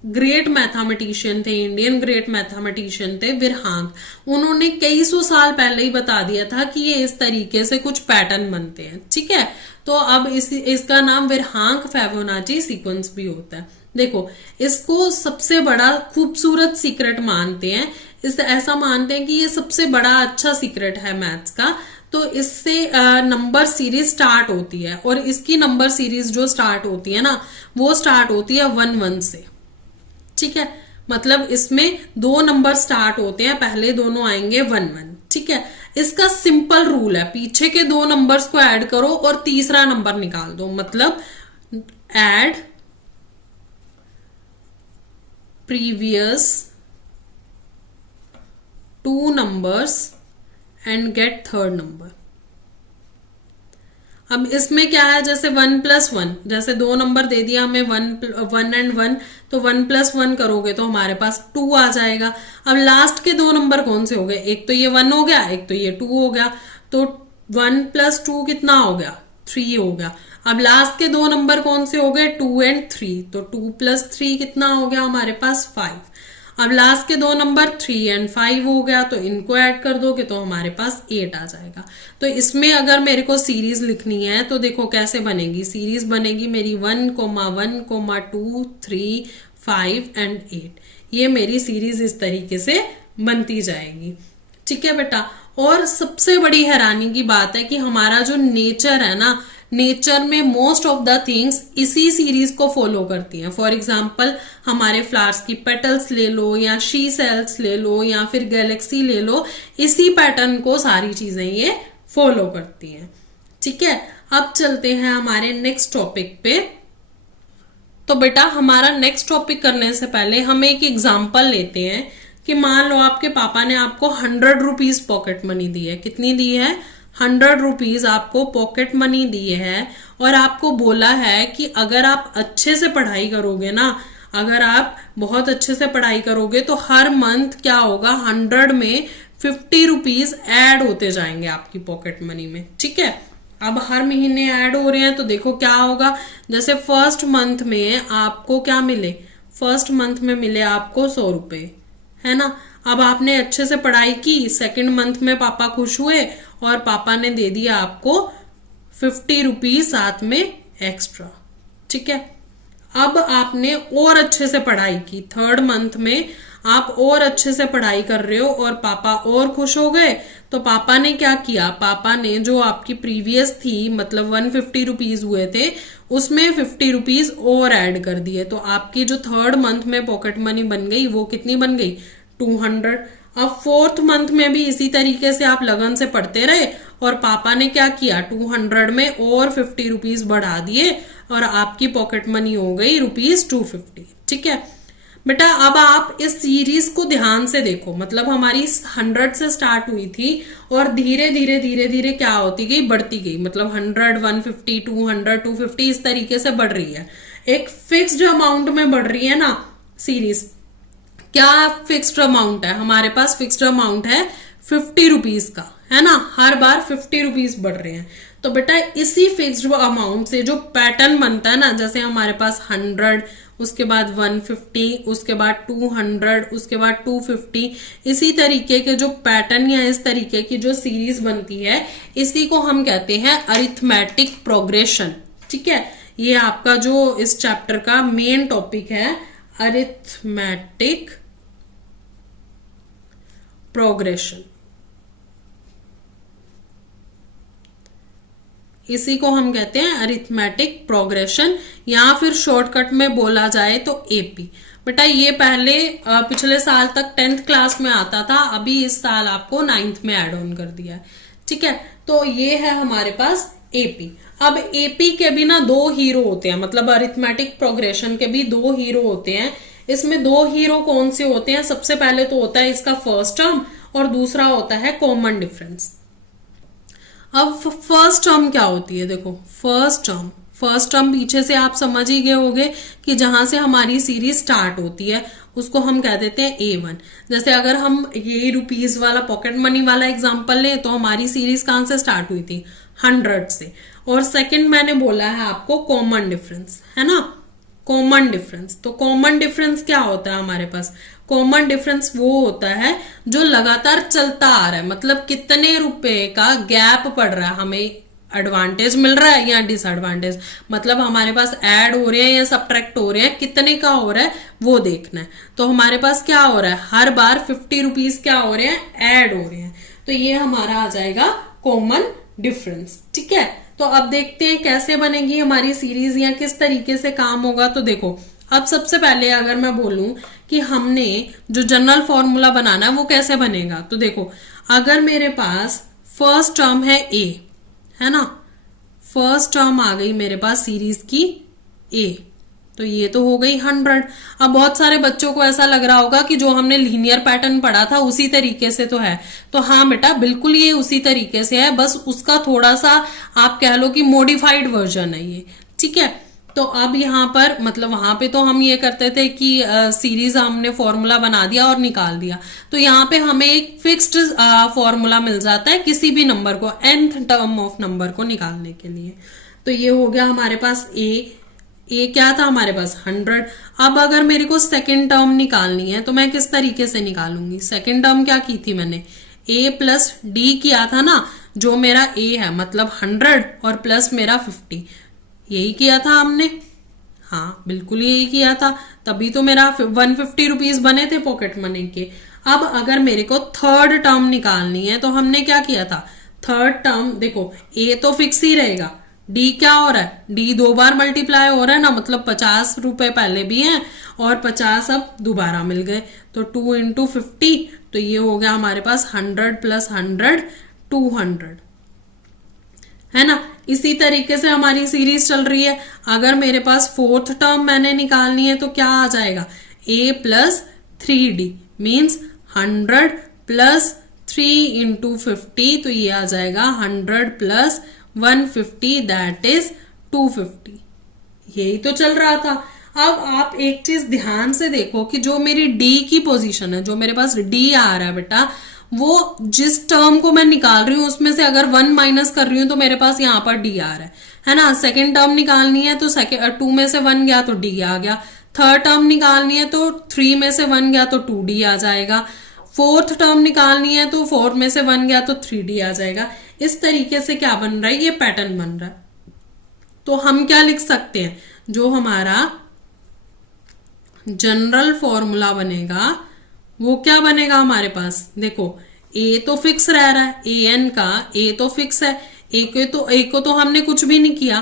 ग्रेट मैथमेटिशियन थे, इंडियन ग्रेट मैथमेटिशियन थे विरहांक। उन्होंने कई सौ साल पहले ही बता दिया था कि ये इस तरीके से कुछ पैटर्न बनते हैं। ठीक है, तो अब इसका नाम विरहांक फेबोनाची सीक्वेंस भी होता है। देखो, इसको सबसे बड़ा खूबसूरत सीक्रेट मानते हैं, इस ऐसा मानते हैं कि ये सबसे बड़ा अच्छा सीक्रेट है मैथ्स का। तो इससे नंबर सीरीज स्टार्ट होती है, और इसकी नंबर सीरीज जो स्टार्ट होती है ना, वो स्टार्ट होती है 1 1 से। ठीक है, मतलब इसमें 2 नंबर स्टार्ट होते हैं, पहले दोनों आएंगे 1 1। ठीक है, इसका सिंपल रूल है, पीछे के 2 नंबर्स को ऐड करो और तीसरा नंबर निकाल दो, मतलब add previous 2 numbers and get third number. अब इसमें क्या है, जैसे 1 + 1, जैसे 2 नंबर दे दिया हमें 1 एंड 1, तो 1 + 1 करोगे तो हमारे पास 2 आ जाएगा। अब लास्ट के 2 नंबर कौन से हो गए, एक तो ये 1 हो गया, एक तो ये 2 हो गया, तो 1 + 2 कितना हो गया, 3 हो गया। अब लास्ट के 2 नंबर कौन से हो गए, 2 एंड 3, तो 2 + 3 कितना हो गया हमारे पास 5। अब लास्ट के दो नंबर 3 और 5 हो गया, तो इनको ऐड कर दोगे तो हमारे पास 8 आ जाएगा। तो इसमें अगर मेरे को सीरीज लिखनी है तो देखो कैसे बनेगी। सीरीज बनेगी मेरी 1, 1, 2, 3, 5 एंड 8। ये मेरी सीरीज इस तरीके से बनती जाएगी। ठीक है बेटा। और सबसे बड़ी हैरानी की बात है कि हमारा जो नेचर है ना, नेचर में मोस्ट ऑफ द थिंग्स इसी सीरीज को फॉलो करती हैं। फॉर एग्जाम्पल हमारे फ्लावर्स की पेटल्स ले लो, या शी सेल्स ले लो, या फिर गैलेक्सी ले लो, इसी पैटर्न को सारी चीजें ये फॉलो करती हैं। ठीक है। अब चलते हैं हमारे नेक्स्ट टॉपिक पे। तो बेटा हमारा नेक्स्ट टॉपिक करने से पहले हम एक एग्जाम्पल लेते हैं कि मान लो आपके पापा ने आपको 100 रुपीज पॉकेट मनी दी है। कितनी दी है? 100 रुपीज आपको पॉकेट मनी दी है, और आपको बोला है कि अगर आप अच्छे से पढ़ाई करोगे ना, अगर आप बहुत अच्छे से पढ़ाई करोगे तो हर मंथ क्या होगा, 100 में 50 रुपीज ऐड होते जाएंगे आपकी पॉकेट मनी में। ठीक है। अब हर महीने ऐड हो रहे हैं तो देखो क्या होगा। जैसे फर्स्ट मंथ में आपको क्या मिले, फर्स्ट मंथ में मिले आपको 100 रुपए, है ना। अब आपने अच्छे से पढ़ाई की, सेकंड मंथ में पापा खुश हुए और पापा ने दे दिया आपको 50 रुपीज साथ में एक्स्ट्रा। ठीक है। अब आपने और अच्छे से पढ़ाई की, थर्ड मंथ में आप और अच्छे से पढ़ाई कर रहे हो और पापा और खुश हो गए, तो पापा ने क्या किया, पापा ने जो आपकी प्रीवियस थी मतलब 150 रुपीज हुए थे, उसमें 50 रुपीज और ऐड कर दिए। तो आपकी जो थर्ड मंथ में पॉकेट मनी बन गई वो कितनी बन गई, 200। अब फोर्थ मंथ में भी इसी तरीके से आप लगन से पढ़ते रहे और पापा ने क्या किया, 200 में और 50 रुपीज बढ़ा दिए और आपकी पॉकेट मनी हो गई ₹250। ठीक है बेटा। अब आप इस सीरीज को ध्यान से देखो, मतलब हमारी 100 से स्टार्ट हुई थी और धीरे धीरे धीरे धीरे क्या होती गई, बढ़ती गई। मतलब 100, 150, 200, 250 इस तरीके से बढ़ रही है। एक फिक्स्ड अमाउंट में बढ़ रही है ना सीरीज। क्या फिक्स्ड अमाउंट है हमारे पास? फिक्स्ड अमाउंट है 50 रुपीज का, है ना। हर बार 50 रुपीज बढ़ रहे हैं। तो बेटा इसी फिक्स्ड अमाउंट से जो पैटर्न बनता है ना, जैसे हमारे पास 100, उसके बाद 150, उसके बाद 200, उसके बाद 250, इसी तरीके के जो पैटर्न या इस तरीके की जो सीरीज बनती है, इसी को हम कहते हैं अरिथमेटिक प्रोग्रेशन। ठीक है। ये आपका जो इस चैप्टर का मेन टॉपिक है, अरिथमेटिक प्रोग्रेशन। इसी को हम कहते हैं अरिथमेटिक प्रोग्रेशन, या फिर शॉर्टकट में बोला जाए तो एपी। बेटा ये पहले पिछले साल तक 10th क्लास में आता था, अभी इस साल आपको 9th में ऐड ऑन कर दिया है। ठीक है। तो ये है हमारे पास एपी। अब एपी के भी ना 2 हीरो होते हैं, मतलब अरिथमेटिक प्रोग्रेशन के भी 2 हीरो होते हैं। इसमें 2 हीरो कौन से होते हैं? सबसे पहले तो होता है इसका फर्स्ट टर्म और दूसरा होता है कॉमन डिफरेंस। अब फर्स्ट टर्म क्या होती है? देखो फर्स्ट टर्म पीछे से आप समझ ही गए होंगे कि जहां से हमारी सीरीज स्टार्ट होती है उसको हम कह देते हैं A1। जैसे अगर हम ये रुपीज वाला पॉकेट मनी वाला एग्जांपल लें तो हमारी सीरीज कहां से स्टार्ट हुई थी? 100 से। और सेकंड मैंने बोला है आपको कॉमन डिफरेंस, है ना। कॉमन डिफरेंस, तो कॉमन डिफरेंस क्या होता है हमारे पास? कॉमन डिफरेंस वो होता है जो लगातार चलता आ रहा है, मतलब कितने रुपए का गैप पड़ रहा है, हमें एडवांटेज मिल रहा है या डिसएडवांटेज, मतलब हमारे पास ऐड हो रहे हैं या सब्ट्रैक्ट हो रहे हैं, कितने का हो रहा है वो देखना है। तो हमारे पास क्या हो रहा है, हर बार 50 रुपीज क्या हो रहे हैं, ऐड हो रहे हैं। तो ये हमारा आ जाएगा कॉमन डिफरेंस। ठीक है। तो अब देखते हैं कैसे बनेगी हमारी सीरीज या किस तरीके से काम होगा। तो देखो अब सबसे पहले अगर मैं बोलूं कि हमने जो जनरल फॉर्मूला बनाना है वो कैसे बनेगा, तो देखो अगर मेरे पास फर्स्ट टर्म है ए, है ना, फर्स्ट टर्म आ गई मेरे पास सीरीज की ए, तो ये तो हो गई 100। अब बहुत सारे बच्चों को ऐसा लग रहा होगा कि जो हमने लीनियर पैटर्न पढ़ा था उसी तरीके से तो है। तो हाँ बेटा बिल्कुल ये उसी तरीके से है, बस उसका थोड़ा सा आप कह लो कि मॉडिफाइड वर्जन है ये। ठीक है। तो अब यहाँ पर मतलब वहां पे तो हम ये करते थे कि सीरीज हमने फॉर्मूला बना दिया और निकाल दिया, तो यहाँ पे हमें एक फिक्स्ड फॉर्मूला मिल जाता है किसी भी नंबर को, nth टर्म ऑफ नंबर को निकालने के लिए। तो ये हो गया हमारे पास ए, ए क्या था हमारे पास 100। अब अगर मेरे को सेकेंड टर्म निकालनी है तो मैं किस तरीके से निकालूंगी? सेकेंड टर्म क्या की थी मैंने? ए प्लस डी किया था ना, जो मेरा ए है मतलब 100 और प्लस मेरा 50, यही किया था हमने। हाँ बिल्कुल यही किया था, तभी तो मेरा 150 रुपीज बने थे पॉकेट मनी के। अब अगर मेरे को थर्ड टर्म निकालनी है तो हमने क्या किया था? थर्ड टर्म देखो, ए तो फिक्स ही रहेगा, डी क्या हो रहा है? डी 2 बार मल्टीप्लाई हो रहा है ना, मतलब 50 रुपए पहले भी हैं और 50 अब दोबारा मिल गए, तो 2 इंटू 50, तो ये हो गया हमारे पास 100 प्लस 100 200, है ना। इसी तरीके से हमारी सीरीज चल रही है। अगर मेरे पास फोर्थ टर्म मैंने निकालनी है तो क्या आ जाएगा? a plus 3d means 100 plus 3 into 50, तो ये आ जाएगा 100 प्लस 150 दैट इज 250। यही तो चल रहा था। अब आप एक चीज ध्यान से देखो कि जो मेरी डी की पोजीशन है, जो मेरे पास डी आ रहा है बेटा, वो जिस टर्म को मैं निकाल रही हूं उसमें से अगर 1 माइनस कर रही हूं तो मेरे पास यहाँ पर डी आ रहा है ना। सेकेंड टर्म निकालनी है तो 2 में से 1 गया तो डी आ गया। थर्ड टर्म निकालनी है तो 3 में से 1 गया तो 2d आ जाएगा। फोर्थ टर्म निकालनी है तो 4 में से 1 गया तो 3d आ जाएगा। इस तरीके से क्या बन रहा है? ये पैटर्न बन रहा है। तो हम क्या लिख सकते हैं? जो हमारा जनरल फॉर्मूला बनेगा वो क्या बनेगा हमारे पास? देखो ए तो फिक्स रह रहा है, ए एन का ए तो फिक्स है, ए को तो हमने कुछ भी नहीं किया,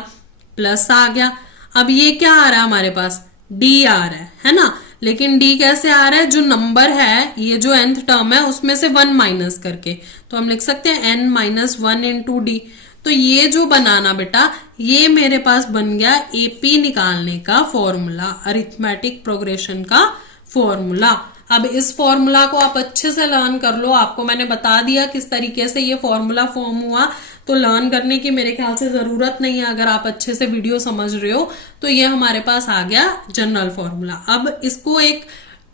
प्लस आ गया। अब ये क्या आ रहा है हमारे पास? डी आ रहा है ना। लेकिन डी कैसे आ रहा है? जो नंबर है, ये जो nth टर्म है उसमें से 1 माइनस करके, तो हम लिख सकते हैं n माइनस 1 इंटू डी। तो ये जो बनाना बेटा, ये मेरे पास बन गया एपी निकालने का फॉर्मूला, अरिथमेटिक प्रोग्रेशन का फॉर्मूला। अब इस फॉर्मूला को आप अच्छे से लर्न कर लो। आपको मैंने बता दिया किस तरीके से ये फॉर्मूला फॉर्म हुआ, तो लर्न करने की मेरे ख्याल से जरूरत नहीं है। अगर आप अच्छे से वीडियो समझ रहे हो तो ये हमारे पास आ गया जनरल फॉर्मूला। अब इसको एक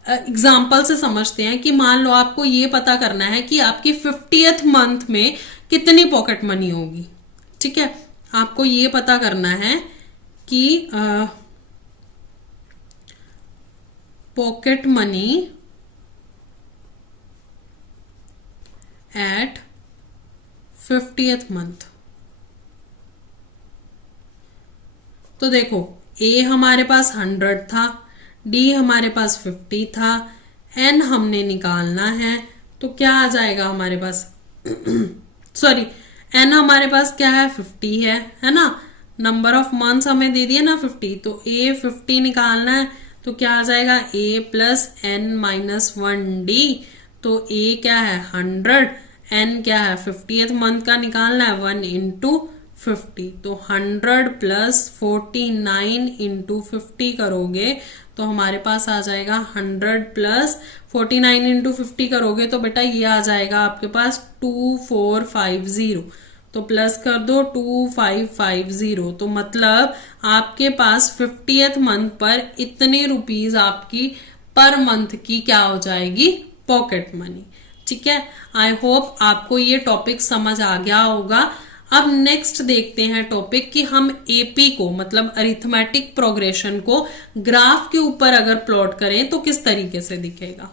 एग्जाम्पल से समझते हैं कि मान लो आपको ये पता करना है कि आपकी 50th मंथ में कितनी पॉकेट मनी होगी। ठीक है, आपको ये पता करना है कि pocket money at 50th month. तो देखो ए हमारे पास 100 था, डी हमारे पास 50 था, एन हमने निकालना है तो क्या आ जाएगा हमारे पास? सॉरी, एन हमारे पास क्या है? 50 है ना। नंबर ऑफ मंथ्स हमें दे दिए ना 50, तो ए 50 निकालना है तो क्या आ जाएगा? ए प्लस एन माइनस 1d। तो ए क्या है? 100, एन क्या है? 50th मंथ का निकालना है 1 इंटू 50, तो 100 प्लस 49 इंटू 50 करोगे तो हमारे पास आ जाएगा 100 प्लस 49 इंटू 50 करोगे तो बेटा ये आ जाएगा आपके पास 2450। तो प्लस कर दो 2550, तो मतलब आपके पास 50th मंथ पर इतने रुपीज आपकी पर मंथ की क्या हो जाएगी? Pocket money. ठीक है, आई होप आपको ये टॉपिक समझ आ गया होगा। अब नेक्स्ट देखते हैं टॉपिक कि हम एपी को मतलब अरिथमेटिक प्रोग्रेशन को ग्राफ के ऊपर अगर प्लॉट करें तो किस तरीके से दिखेगा।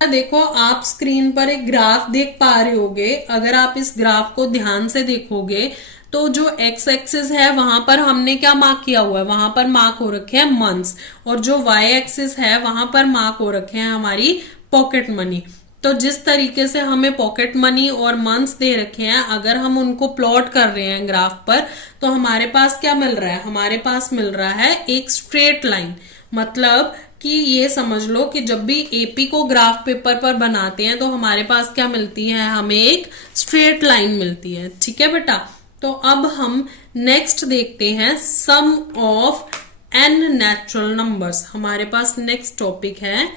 देखो आप स्क्रीन पर एक ग्राफ देख पा रहे होगे। अगर आप इस ग्राफ को ध्यान से देखोगे तो जो एक्स एक्सिस है वहां पर हमने क्या मार्क किया हुआ है? वहां पर मार्क हो रखे हैं मंथ्स, और जो वाई एक्सिस है वहां पर मार्क हो रखे हैं हमारी पॉकेट मनी। तो जिस तरीके से हमें पॉकेट मनी और मंथ्स दे रखे हैं, अगर हम उनको प्लॉट कर रहे हैं ग्राफ पर तो हमारे पास क्या मिल रहा है? हमारे पास मिल रहा है एक स्ट्रेट लाइन। मतलब कि ये समझ लो कि जब भी एपी को ग्राफ पेपर पर बनाते हैं तो हमारे पास क्या मिलती है? हमें एक स्ट्रेट लाइन मिलती है। ठीक है बेटा, तो अब हम नेक्स्ट देखते हैं सम ऑफ एन नेचुरल नंबर्स। हमारे पास नेक्स्ट टॉपिक है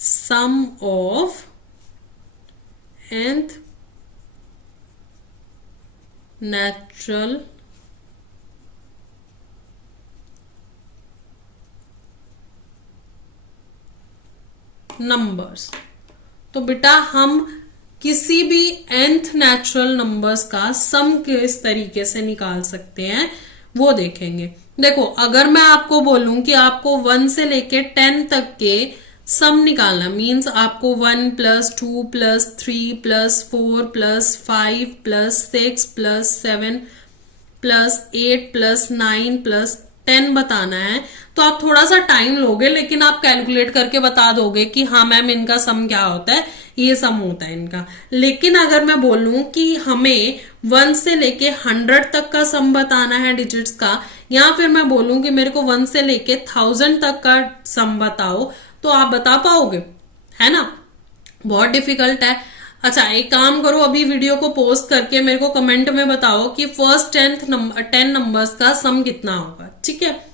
सम ऑफ nth natural नंबर्स। तो बेटा हम किसी भी nth नेचुरल नंबर्स का सम किस तरीके से निकाल सकते हैं वो देखेंगे। देखो अगर मैं आपको बोलूं कि आपको 1 से लेके 10 तक के सम निकालना, मीन्स आपको 1 plus 2 plus 3 plus 4 plus 5 plus 6 plus 7 plus 8 plus 9 plus 10 बताना है, तो आप थोड़ा सा टाइम लोगे, लेकिन आप कैलकुलेट करके बता दोगे कि हाँ मैम इनका सम क्या होता है, ये सम होता है इनका। लेकिन अगर मैं बोलूं कि हमें 1 से लेके 100 तक का सम बताना है डिजिट्स का, या फिर मैं बोलूं कि मेरे को 1 से लेके 1000 तक का सम बताओ, तो आप बता पाओगे, है ना? बहुत डिफिकल्ट है। अच्छा एक काम करो, अभी वीडियो को पोस्ट करके मेरे को कमेंट में बताओ कि फर्स्ट 10 नंबर्स का सम कितना होगा, ठीक है?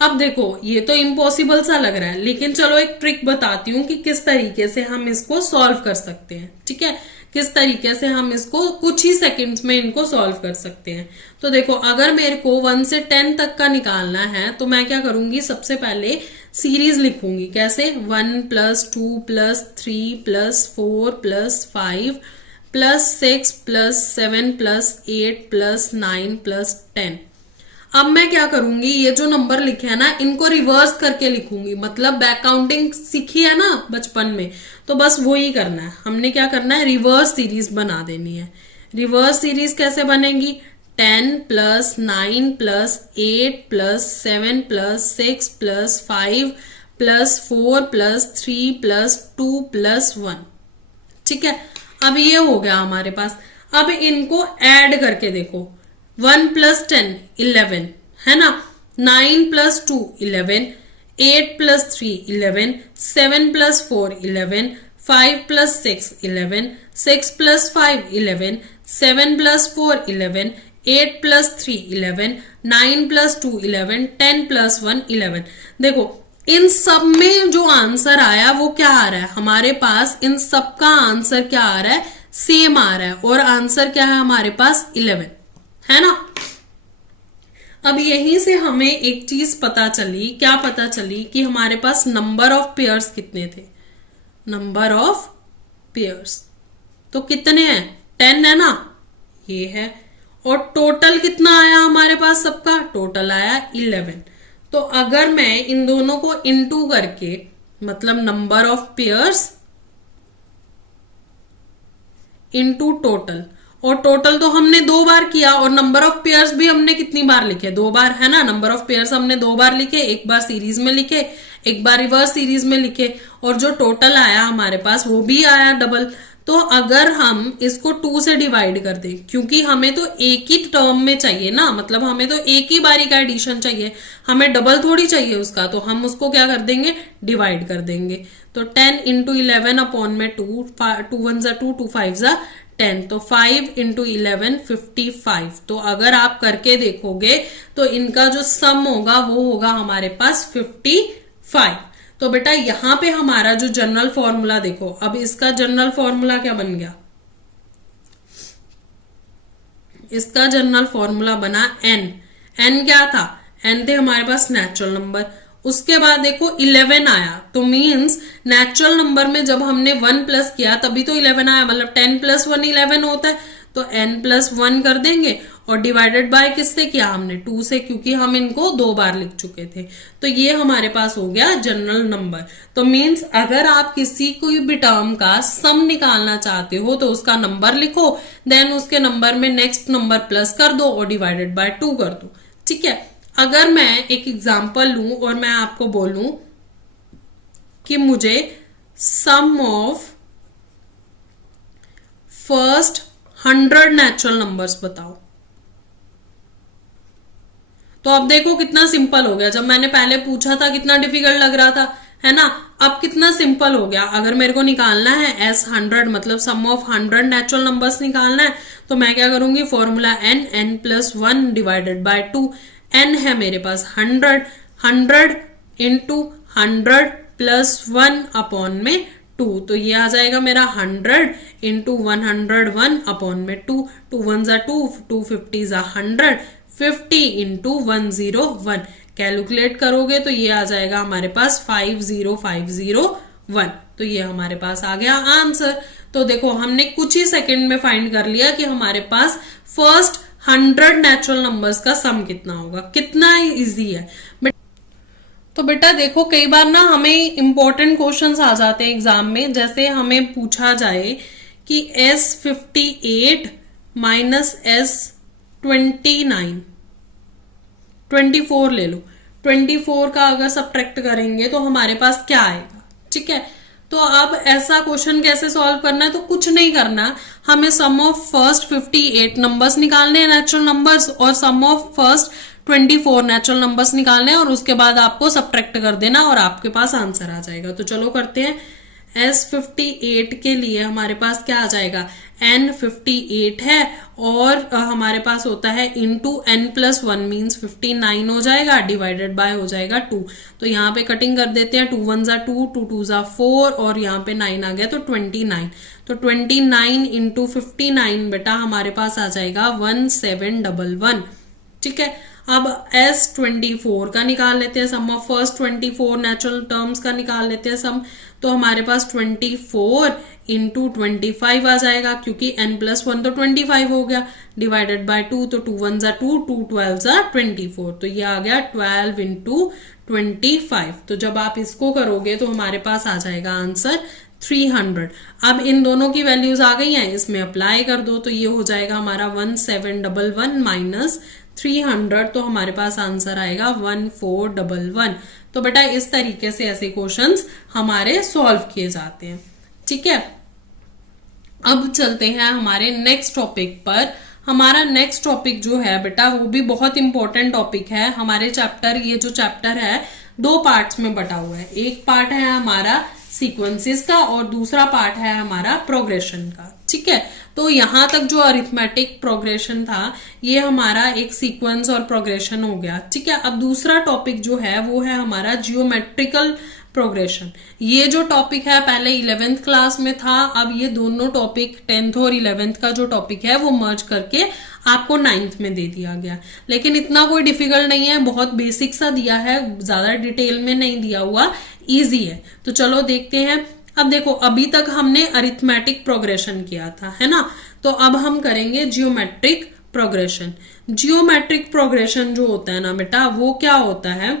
अब देखो ये तो इम्पॉसिबल सा लग रहा है, लेकिन चलो एक ट्रिक बताती हूँ कि किस तरीके से हम इसको सॉल्व कर सकते हैं, ठीक है? किस तरीके से हम इसको कुछ ही सेकंड्स में इनको सॉल्व कर सकते हैं। तो देखो अगर मेरे को 1 से 10 तक का निकालना है, तो मैं क्या करूंगी, सबसे पहले सीरीज लिखूंगी। कैसे? 1 plus 2 plus 3 plus 4 plus 5 plus 6 plus 7 plus 8 plus 9 plus 10। अब मैं क्या करूंगी, ये जो नंबर लिखे हैं ना इनको रिवर्स करके लिखूंगी, मतलब बैक काउंटिंग सीखी है ना बचपन में, तो बस वो ही करना है। हमने क्या करना है, रिवर्स सीरीज बना देनी है। रिवर्स सीरीज कैसे बनेगी? 10 plus 9 plus 8 plus 7 plus 6 plus 5 plus 4 plus 3 plus 2 plus 1, ठीक है? अब ये हो गया हमारे पास। अब इनको ऐड करके देखो, 1 प्लस 10 11, है ना? 9 plus 2 11, 8 plus 3 11, 7 plus 4 11, 5 plus 6 11, 6 plus 5 11, 7 plus 4 11, 8 plus 3 11, 9 plus 2 11, 10 plus 1 11। देखो इन सब में जो आंसर आया वो क्या आ रहा है हमारे पास, इन सब का आंसर क्या आ रहा है, सेम आ रहा है, और आंसर क्या है हमारे पास 11, है ना? अब यहीं से हमें एक चीज पता चली, क्या पता चली कि हमारे पास नंबर ऑफ पेयर्स कितने थे। नंबर ऑफ पेयर्स तो कितने हैं, 10 है ना, ये है। और टोटल कितना आया हमारे पास सबका, टोटल आया 11। तो अगर मैं इन दोनों को इनटू करके, मतलब number of pairs into total, और टोटल तो हमने 2 बार किया, और नंबर ऑफ पेयर्स भी हमने कितनी बार लिखे, 2 बार, है ना? नंबर ऑफ पेयर्स हमने 2 बार लिखे, एक बार सीरीज में लिखे, एक बार रिवर्स सीरीज में लिखे, और जो टोटल आया हमारे पास वो भी आया डबल। तो अगर हम इसको 2 से डिवाइड कर दें, क्योंकि हमें तो एक ही टर्म में चाहिए ना, मतलब हमें तो एक ही बारी का एडिशन चाहिए, हमें डबल थोड़ी चाहिए उसका, तो हम उसको क्या कर देंगे, डिवाइड कर देंगे। तो 10 इंटू 11 अपॉन में 2, 2 1 जा 2, 2 5 जा 10, तो 5 इंटू 11 55। तो अगर आप करके देखोगे तो इनका जो सम होगा वो होगा हमारे पास 55। तो बेटा यहां पे हमारा जो जनरल फॉर्मूला देखो, अब इसका जनरल फॉर्मूला क्या बन गया, इसका जनरल फॉर्मूला बना n। n क्या था, n थे हमारे पास नेचुरल नंबर। उसके बाद देखो 11 आया, तो मीन्स नेचुरल नंबर में जब हमने 1 प्लस किया तभी तो 11 आया, मतलब 10 प्लस 1 11 होता है, तो n प्लस 1 कर देंगे, और डिवाइडेड बाय किससे किया हमने, 2 से, क्योंकि हम इनको 2 बार लिख चुके थे। तो ये हमारे पास हो गया जनरल नंबर। तो मीन्स अगर आप किसी कोई भी टर्म का सम निकालना चाहते हो तो उसका नंबर लिखो, देन उसके नंबर में नेक्स्ट नंबर प्लस कर दो और डिवाइडेड बाय 2 कर दो, ठीक है? अगर मैं एक एग्जाम्पल लूं और मैं आपको बोलूं कि मुझे सम ऑफ फर्स्ट 100 नेचुरल नंबर्स बताओ, तो अब देखो कितना सिंपल हो गया। जब मैंने पहले पूछा था कितना डिफिकल्ट लग रहा था, है ना? अब कितना सिंपल हो गया। अगर मेरे को निकालना है S100, मतलब सम ऑफ 100 नेचुरल नंबर्स निकालना है, तो मैं क्या करूंगी, formula n plus 1 divided by 2। n है मेरे पास 100, 100 इंटू 100 प्लस 1 अपॉन में 2, तो ये आ जाएगा मेरा 100 इंटू 101 अपॉन में 2, 2 1 जा 2, 2 50 जा 100, 50 इंटू 101 कैलकुलेट करोगे तो ये आ जाएगा हमारे पास 50501। तो ये हमारे पास आ गया आंसर। तो देखो हमने कुछ ही सेकंड में फाइंड कर लिया कि हमारे पास फर्स्ट 100 नेचुरल नंबर्स का सम कितना होगा। कितना इजी है। तो बेटा देखो कई बार ना हमें इंपॉर्टेंट क्वेश्चंस आ जाते हैं एग्जाम में, जैसे हमें पूछा जाए कि S58 माइनस S29, 24 ले लो, 24 का अगर सब्ट्रैक्ट करेंगे तो हमारे पास क्या आएगा। ठीक है, तो अब ऐसा क्वेश्चन कैसे सॉल्व करना है, तो कुछ नहीं करना, हमें सम ऑफ फर्स्ट 58 नंबर्स निकालने हैं नेचुरल नंबर्स, और सम ऑफ फर्स्ट 24 नेचुरल नंबर्स निकालने हैं, और उसके बाद आपको सब्ट्रैक्ट कर देना और आपके पास आंसर आ जाएगा। तो चलो करते हैं। S58 के लिए हमारे पास क्या आ जाएगा, N58 है, और हमारे पास होता है इंटू N+1 मीन्स 59 हो जाएगा, डिवाइडेड बाय हो जाएगा 2। तो यहाँ पे कटिंग कर देते हैं, 2 1 जा 2, 2 2 जा 4, और यहाँ पे 9 आ गया तो 29। तो 29 इंटू 59 बेटा हमारे पास आ जाएगा 1711। ठीक है, अब S24 का निकाल लेते हैं सम ऑफ फर्स्ट 24 नेचुरल टर्म्स का निकाल लेते हैं सम। तो हमारे पास 24 इंटू 25 आ जाएगा, क्योंकि N+1 तो 25 हो गया, डिवाइडेड बाय 2, तो 2 1 जा 2, 2 12 जा 24, तो ये आ गया 12 इंटू 25। तो जब आप इसको करोगे तो हमारे पास आ जाएगा आंसर 300। अब इन दोनों की वैल्यूज आ गई हैं, इसमें अप्लाई कर दो, तो ये हो जाएगा हमारा 1711 माइनस 300, तो हमारे पास आंसर आएगा 1411। तो बेटा इस तरीके से ऐसे क्वेश्चंस हमारे सॉल्व किए जाते हैं। ठीक है, अब चलते हैं हमारे नेक्स्ट टॉपिक पर। हमारा नेक्स्ट टॉपिक जो है बेटा वो भी बहुत इंपॉर्टेंट टॉपिक है हमारे चैप्टर, ये जो चैप्टर है 2 पार्ट्स में बटा हुआ है। एक पार्ट है हमारा सीक्वेंसेस का और दूसरा पार्ट है हमारा प्रोग्रेशन का। ठीक है, तो यहां तक जो अरिथमेटिक प्रोग्रेशन था ये हमारा एक सीक्वेंस और प्रोग्रेशन हो गया। ठीक है, अब दूसरा टॉपिक जो है वो है हमारा जियोमेट्रिकल प्रोग्रेशन। ये जो टॉपिक है पहले 11th क्लास में था, अब ये दोनों टॉपिक 10th और 11th का जो टॉपिक है वो मर्ज करके आपको 9th में दे दिया गया। लेकिन इतना कोई डिफिकल्ट नहीं है, बहुत बेसिक सा दिया है, ज्यादा डिटेल में नहीं दिया हुआ, इजी है। तो चलो देखते हैं। अब देखो अभी तक हमने अरिथमेटिक प्रोग्रेशन किया था, है ना, तो अब हम करेंगे जियोमेट्रिक प्रोग्रेशन। जियोमेट्रिक प्रोग्रेशन जो होता है ना बेटा वो क्या होता है,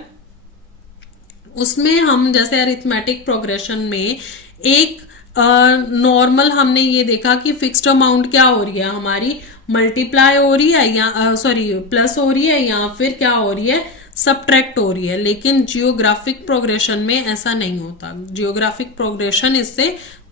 उसमें हम जैसे अरिथमेटिक प्रोग्रेशन में एक नॉर्मल हमने ये देखा कि फिक्स्ड अमाउंट क्या हो रही है हमारी, मल्टीप्लाई हो रही है या सॉरी प्लस हो रही है या फिर क्या हो रही है, सब्ट्रैक्ट हो रही है। लेकिन जियोग्राफिक प्रोग्रेशन में ऐसा नहीं होता। जियोग्राफिक प्रोग्रेशन इससे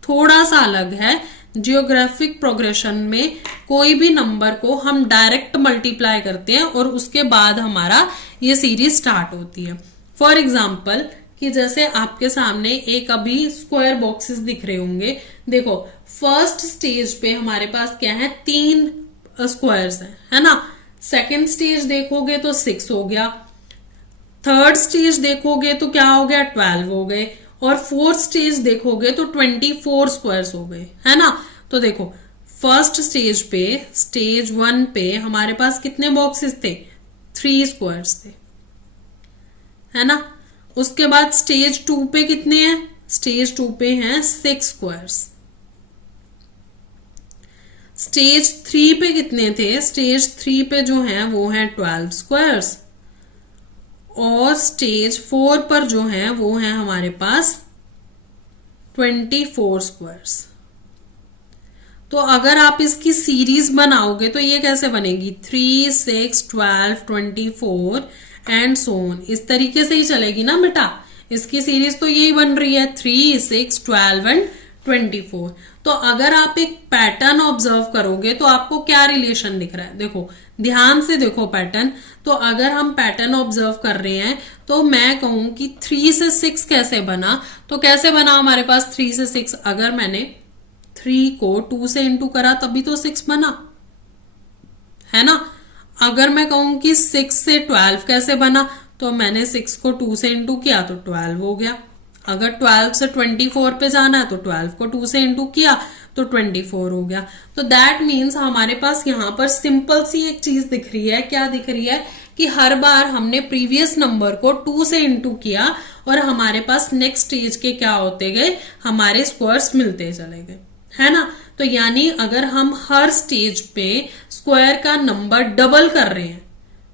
थोड़ा सा अलग है। जियोग्राफिक प्रोग्रेशन में कोई भी नंबर को हम डायरेक्ट मल्टीप्लाई करते हैं और उसके बाद हमारा ये सीरीज स्टार्ट होती है। फॉर एग्जाम्पल कि जैसे आपके सामने एक अभी स्क्वायर बॉक्सेस दिख रहे होंगे, देखो फर्स्ट स्टेज पे हमारे पास क्या है, 3 स्क्वायर्स है ना। सेकेंड स्टेज देखोगे तो 6 हो गया, थर्ड स्टेज देखोगे तो क्या हो गया, 12 हो गए, और फोर्थ स्टेज देखोगे तो 24 स्क्वायर्स हो गए, है ना। तो देखो फर्स्ट स्टेज पे, स्टेज 1 पे हमारे पास कितने बॉक्सेस थे, 3 स्क्वायर्स थे, है ना। उसके बाद स्टेज 2 पे कितने हैं, स्टेज 2 पे हैं 6 स्क्वायर्स। स्टेज 3 पे कितने थे, स्टेज 3 पे जो हैं वो हैं 12 स्क्वायर्स, और स्टेज 4 पर जो है वो है हमारे पास 24 स्क्वायर्स। तो अगर आप इसकी सीरीज बनाओगे तो ये कैसे बनेगी, 3 6 12 24 एंड सो ऑन, इस तरीके से ही चलेगी ना बेटा। इसकी सीरीज तो यही बन रही है, 3 6 12 एंड 24। तो अगर आप एक पैटर्न ऑब्जर्व करोगे तो आपको क्या रिलेशन दिख रहा है, देखो ध्यान से देखो पैटर्न। तो अगर हम पैटर्न ऑब्जर्व कर रहे हैं तो मैं कहूं कि 3 से 6 कैसे बना, तो कैसे बना हमारे पास 3 से 6, अगर मैंने 3 को 2 से इंटू करा तभी तो 6 बना, है ना। अगर मैं कहूं कि 6 से 12 कैसे बना, तो मैंने 6 को 2 से इंटू किया तो 12 हो गया। अगर 12 से 24 पे जाना है तो 12 को 2 से इंटू किया तो 24 हो गया। तो दैट मीन्स हमारे पास यहाँ पर सिंपल सी एक चीज दिख रही है, क्या दिख रही है कि हर बार हमने प्रीवियस नंबर को 2 से इंटू किया और हमारे पास नेक्स्ट स्टेज के क्या होते गए, हमारे स्क्वायर्स मिलते चले गए, है ना। तो यानी अगर हम हर स्टेज पे स्क्वायर का नंबर डबल कर रहे हैं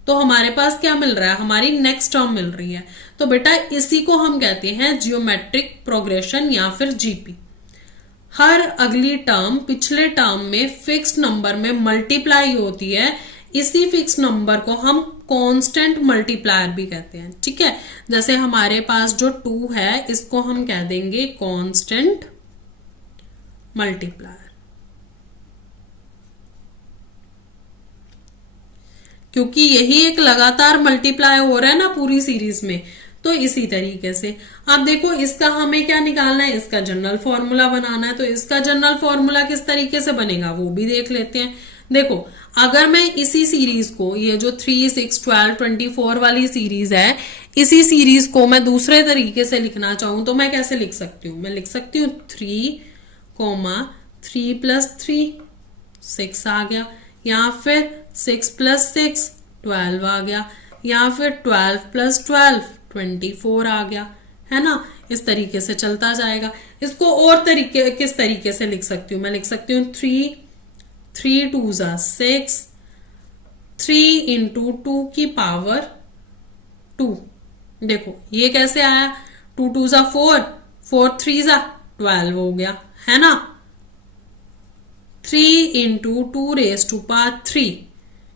तो हमारे पास क्या मिल रहा है, हमारी नेक्स्ट टर्म मिल रही है। तो बेटा इसी को हम कहते हैं जियोमेट्रिक प्रोग्रेशन या फिर जीपी। हर अगली टर्म पिछले टर्म में फिक्स्ड नंबर में मल्टीप्लाई होती है, इसी फिक्स नंबर को हम कांस्टेंट मल्टीप्लायर भी कहते हैं। ठीक है, जैसे हमारे पास जो 2 है इसको हम कह देंगे कांस्टेंट मल्टीप्लायर, क्योंकि यही एक लगातार मल्टीप्लाई हो रहा है ना पूरी सीरीज में। तो इसी तरीके से अब देखो इसका हमें क्या निकालना है, इसका जनरल फॉर्मूला बनाना है। तो इसका जनरल फॉर्मूला किस तरीके से बनेगा वो भी देख लेते हैं। देखो अगर मैं इसी सीरीज को, ये जो 3, 6, 12, 24 वाली सीरीज है, इसी सीरीज को मैं दूसरे तरीके से लिखना चाहूं तो मैं कैसे लिख सकती हूँ, मैं लिख सकती हूँ 3, 3 + 3 6 आ गया, या फिर 6 + 6 12 आ गया, या फिर 12 + 12 24 आ गया, है ना। इस तरीके से चलता जाएगा। इसको और तरीके किस तरीके से लिख सकती हूँ, मैं लिख सकती हूँ 3 2 = 6, 3 × 2 की पावर 2। देखो ये कैसे आया, 2 2 = 4, 4 3 = 12 हो गया, है ना। 3 × 2 ⁻³ 3,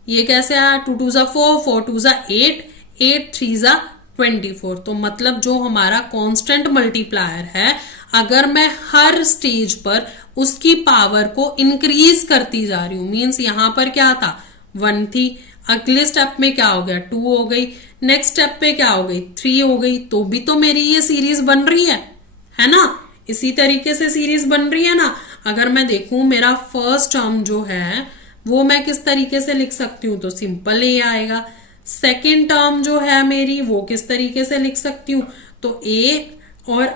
ये कैसे आया, 2 2 = 4, 4 2 = 8, 8 3 = 24। तो मतलब जो हमारा कांस्टेंट मल्टीप्लायर है, अगर मैं हर स्टेज पर उसकी पावर को इंक्रीज करती जा रही हूं, मीन्स यहां पर क्या था 1 थी, अगले स्टेप में क्या हो गया 2 हो गई, नेक्स्ट स्टेप पे क्या हो गई 3 हो गई, तो भी तो मेरी ये सीरीज बन रही है ना। इसी तरीके से सीरीज बन रही है ना। अगर मैं देखूं मेरा फर्स्ट टर्म जो है वो मैं किस तरीके से लिख सकती हूँ, तो सिंपल ये आएगा। सेकेंड टर्म जो है मेरी वो किस तरीके से लिख सकती हूँ, तो ए और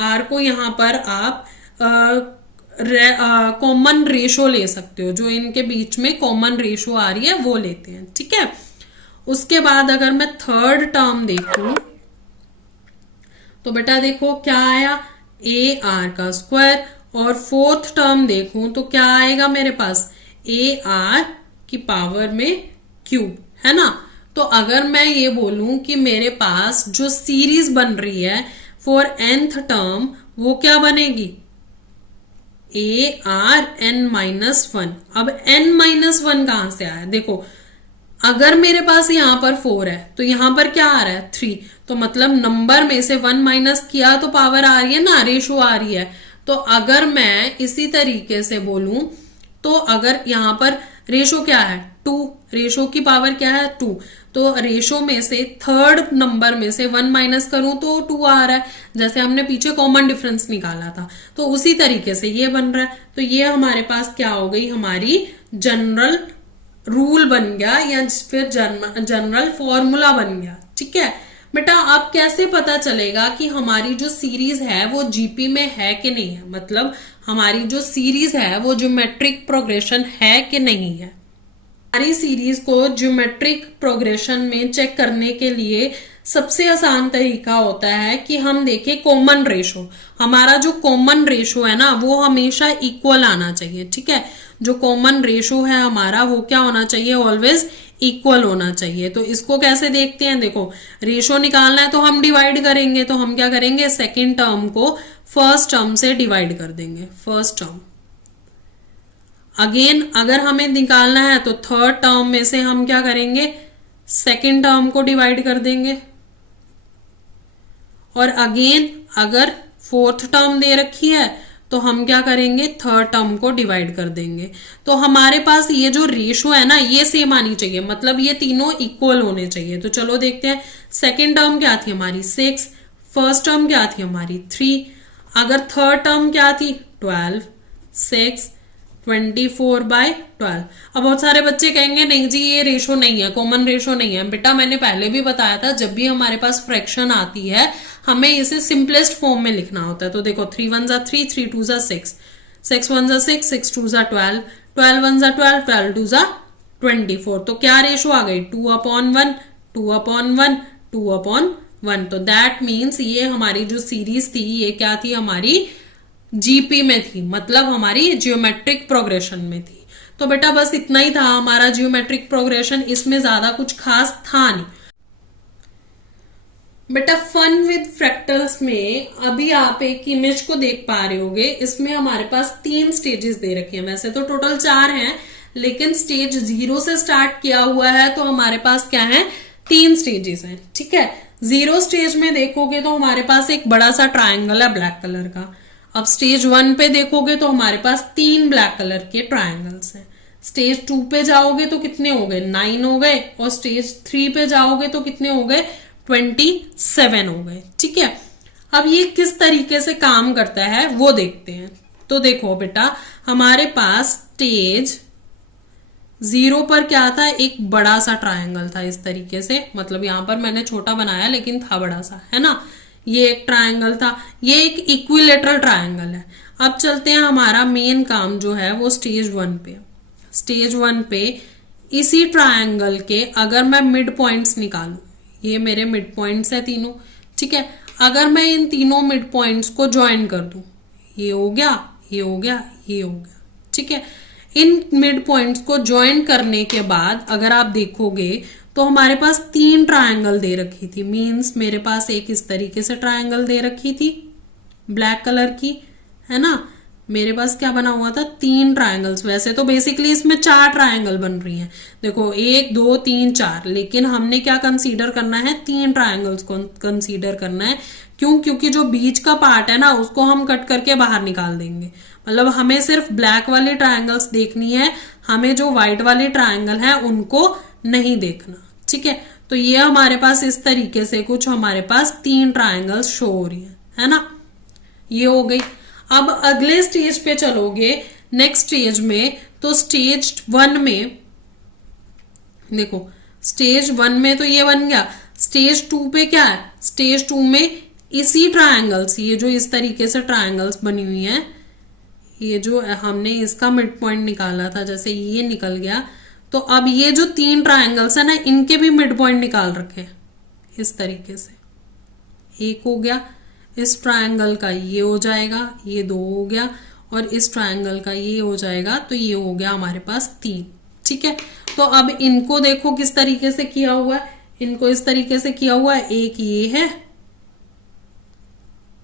आर को यहां पर आप कॉमन रेशो ले सकते हो, जो इनके बीच में कॉमन रेशो आ रही है वो लेते हैं। ठीक है, उसके बाद अगर मैं थर्ड टर्म देखूं तो बेटा देखो क्या आया, ए आर का स्क्वायर, और फोर्थ टर्म देखूं तो क्या आएगा मेरे पास, ए आर की पावर में क्यूब, है ना। तो अगर मैं ये बोलूं कि मेरे पास जो सीरीज बन रही है फॉर nth टर्म वो क्या बनेगी, ए आर n-1। अब n-1 कहां से आया, देखो अगर मेरे पास यहां पर 4 है तो यहां पर क्या आ रहा है 3, तो मतलब नंबर में से 1 माइनस किया तो पावर आ रही है ना, रेशो आ रही है। तो अगर मैं इसी तरीके से बोलूं तो अगर यहां पर रेशो क्या है 2, रेशो की पावर क्या है 2, तो रेशो में से थर्ड नंबर में से 1 माइनस करूं तो 2 आ रहा है, जैसे हमने पीछे कॉमन डिफरेंस निकाला था। तो उसी तरीके से ये बन रहा है। तो ये हमारे पास क्या हो गई, हमारी जनरल रूल बन गया, या फिर जनरल फॉर्मूला बन गया। ठीक है बेटा, आप कैसे पता चलेगा कि हमारी जो सीरीज है वो जीपी में है कि नहीं है, मतलब हमारी जो सीरीज है वो ज्योमेट्रिक प्रोग्रेशन है कि नहीं है। हमारी सीरीज को ज्योमेट्रिक प्रोग्रेशन में चेक करने के लिए सबसे आसान तरीका होता है कि हम देखें कॉमन रेशो। हमारा जो कॉमन रेशो है ना वो हमेशा इक्वल आना चाहिए। ठीक है, जो कॉमन रेशो है हमारा वो क्या होना चाहिए, ऑलवेज इक्वल होना चाहिए। तो इसको कैसे देखते हैं, देखो रेशो निकालना है तो हम डिवाइड करेंगे, तो हम क्या करेंगे, सेकेंड टर्म को फर्स्ट टर्म से डिवाइड कर देंगे, फर्स्ट टर्म। अगेन अगर हमें निकालना है तो थर्ड टर्म में से हम क्या करेंगे, सेकेंड टर्म को डिवाइड कर देंगे, और अगेन अगर फोर्थ टर्म दे रखी है तो हम क्या करेंगे, थर्ड टर्म को डिवाइड कर देंगे। तो हमारे पास ये जो रेशो है ना ये सेम आनी चाहिए, मतलब ये तीनों इक्वल होने चाहिए। तो चलो देखते हैं, सेकेंड टर्म क्या थी हमारी 6, फर्स्ट टर्म क्या थी हमारी 3, अगर थर्ड टर्म क्या थी 12, 6 24/12। अब बहुत सारे बच्चे कहेंगे नहीं जी ये रेशो नहीं है, कॉमन रेशो नहीं है। बेटा मैंने पहले भी बताया था, जब भी हमारे पास फ्रैक्शन आती है हमें इसे सिंपलेस्ट फॉर्म में लिखना होता है। तो देखो 3 1 = 3, 3 2 = 6, 6 1 = 6, 6 2 = 12, 12 1 = 12, 12 2 = 24। तो क्या रेशो आ गई, 2/1, 2/1, 2/1। तो दैट मीन्स ये हमारी जो सीरीज थी ये क्या थी, हमारी जीपी में थी, मतलब हमारी जियोमेट्रिक प्रोग्रेशन में थी। तो बेटा बस इतना ही था हमारा जियोमेट्रिक प्रोग्रेशन, इसमें ज्यादा कुछ खास था नहीं। बेटा फन विद फ्रैक्टल्स में अभी आप एक इमेज को देख पा रहे होगे, इसमें हमारे पास 3 स्टेजेस दे रखे हैं, वैसे तो टोटल 4 हैं, लेकिन स्टेज 0 से स्टार्ट किया हुआ है, तो हमारे पास क्या है, 3 स्टेजेस हैं। ठीक है, 0 स्टेज में देखोगे तो हमारे पास एक बड़ा सा ट्रायंगल है ब्लैक कलर का। अब स्टेज 1 पे देखोगे तो हमारे पास 3 ब्लैक कलर के ट्रायंगल्स हैं। स्टेज 2 पे जाओगे तो कितने हो गए, 9 हो गए, और स्टेज 3 पे जाओगे तो कितने हो गए, 27 हो गए। ठीक है, अब ये किस तरीके से काम करता है वो देखते हैं। तो देखो बेटा, हमारे पास स्टेज 0 पर क्या था, एक बड़ा सा ट्रायंगल था इस तरीके से, मतलब यहां पर मैंने छोटा बनाया लेकिन था बड़ा सा, है ना, ये एक ट्रायंगल था, ये एक इक्विलेटरल ट्रायंगल है। अब चलते हैं, हमारा मेन काम जो है वो स्टेज 1 पे। स्टेज 1 पे इसी ट्रायंगल के अगर मैं मिड पॉइंट्स निकालूं, ये मेरे मिड पॉइंट्स है तीनों। ठीक है, अगर मैं इन तीनों मिड पॉइंट्स को ज्वाइन कर दूं, ये हो गया, ये हो गया, ये हो गया। ठीक है, इन मिड पॉइंट्स को ज्वाइन करने के बाद अगर आप देखोगे तो हमारे पास 3 ट्रायंगल दे रखी थी, मींस मेरे पास एक इस तरीके से ट्रायंगल दे रखी थी ब्लैक कलर की, है ना, मेरे पास क्या बना हुआ था, 3 ट्रायंगल्स। वैसे तो बेसिकली इसमें 4 ट्रायंगल बन रही हैं, देखो 1 2 3 4, लेकिन हमने क्या कंसीडर करना है, 3 ट्रायंगल्स को कंसीडर करना है। क्यों, क्योंकि जो बीच का पार्ट है ना उसको हम कट करके बाहर निकाल देंगे, मतलब हमें सिर्फ ब्लैक वाली ट्रायंगल्स देखनी है, हमें जो व्हाइट वाले ट्रायंगल है उनको नहीं देखना। ठीक है, तो ये हमारे पास इस तरीके से कुछ हमारे पास 3 ट्रायंगल्स शो हो रही है ना, ये हो गई। अब अगले स्टेज पे चलोगे, नेक्स्ट स्टेज में, तो स्टेज 1 में देखो, स्टेज 1 में तो ये बन गया, स्टेज 2 पे क्या है, स्टेज 2 में इसी ट्रायंगल्स, ये जो इस तरीके से ट्रायंगल्स बनी हुई हैं, ये जो हमने इसका मिड पॉइंट निकाला था, जैसे ये निकल गया, तो अब ये जो 3 ट्रायंगल्स है ना, इनके भी मिड पॉइंट निकाल रखे इस तरीके से, एक हो गया, इस ट्रायंगल का ये हो जाएगा, ये 2 हो गया, और इस ट्रायंगल का ये हो जाएगा, तो ये हो गया हमारे पास 3। ठीक है, तो अब इनको देखो किस तरीके से किया हुआ है, इनको इस तरीके से किया हुआ है, एक ये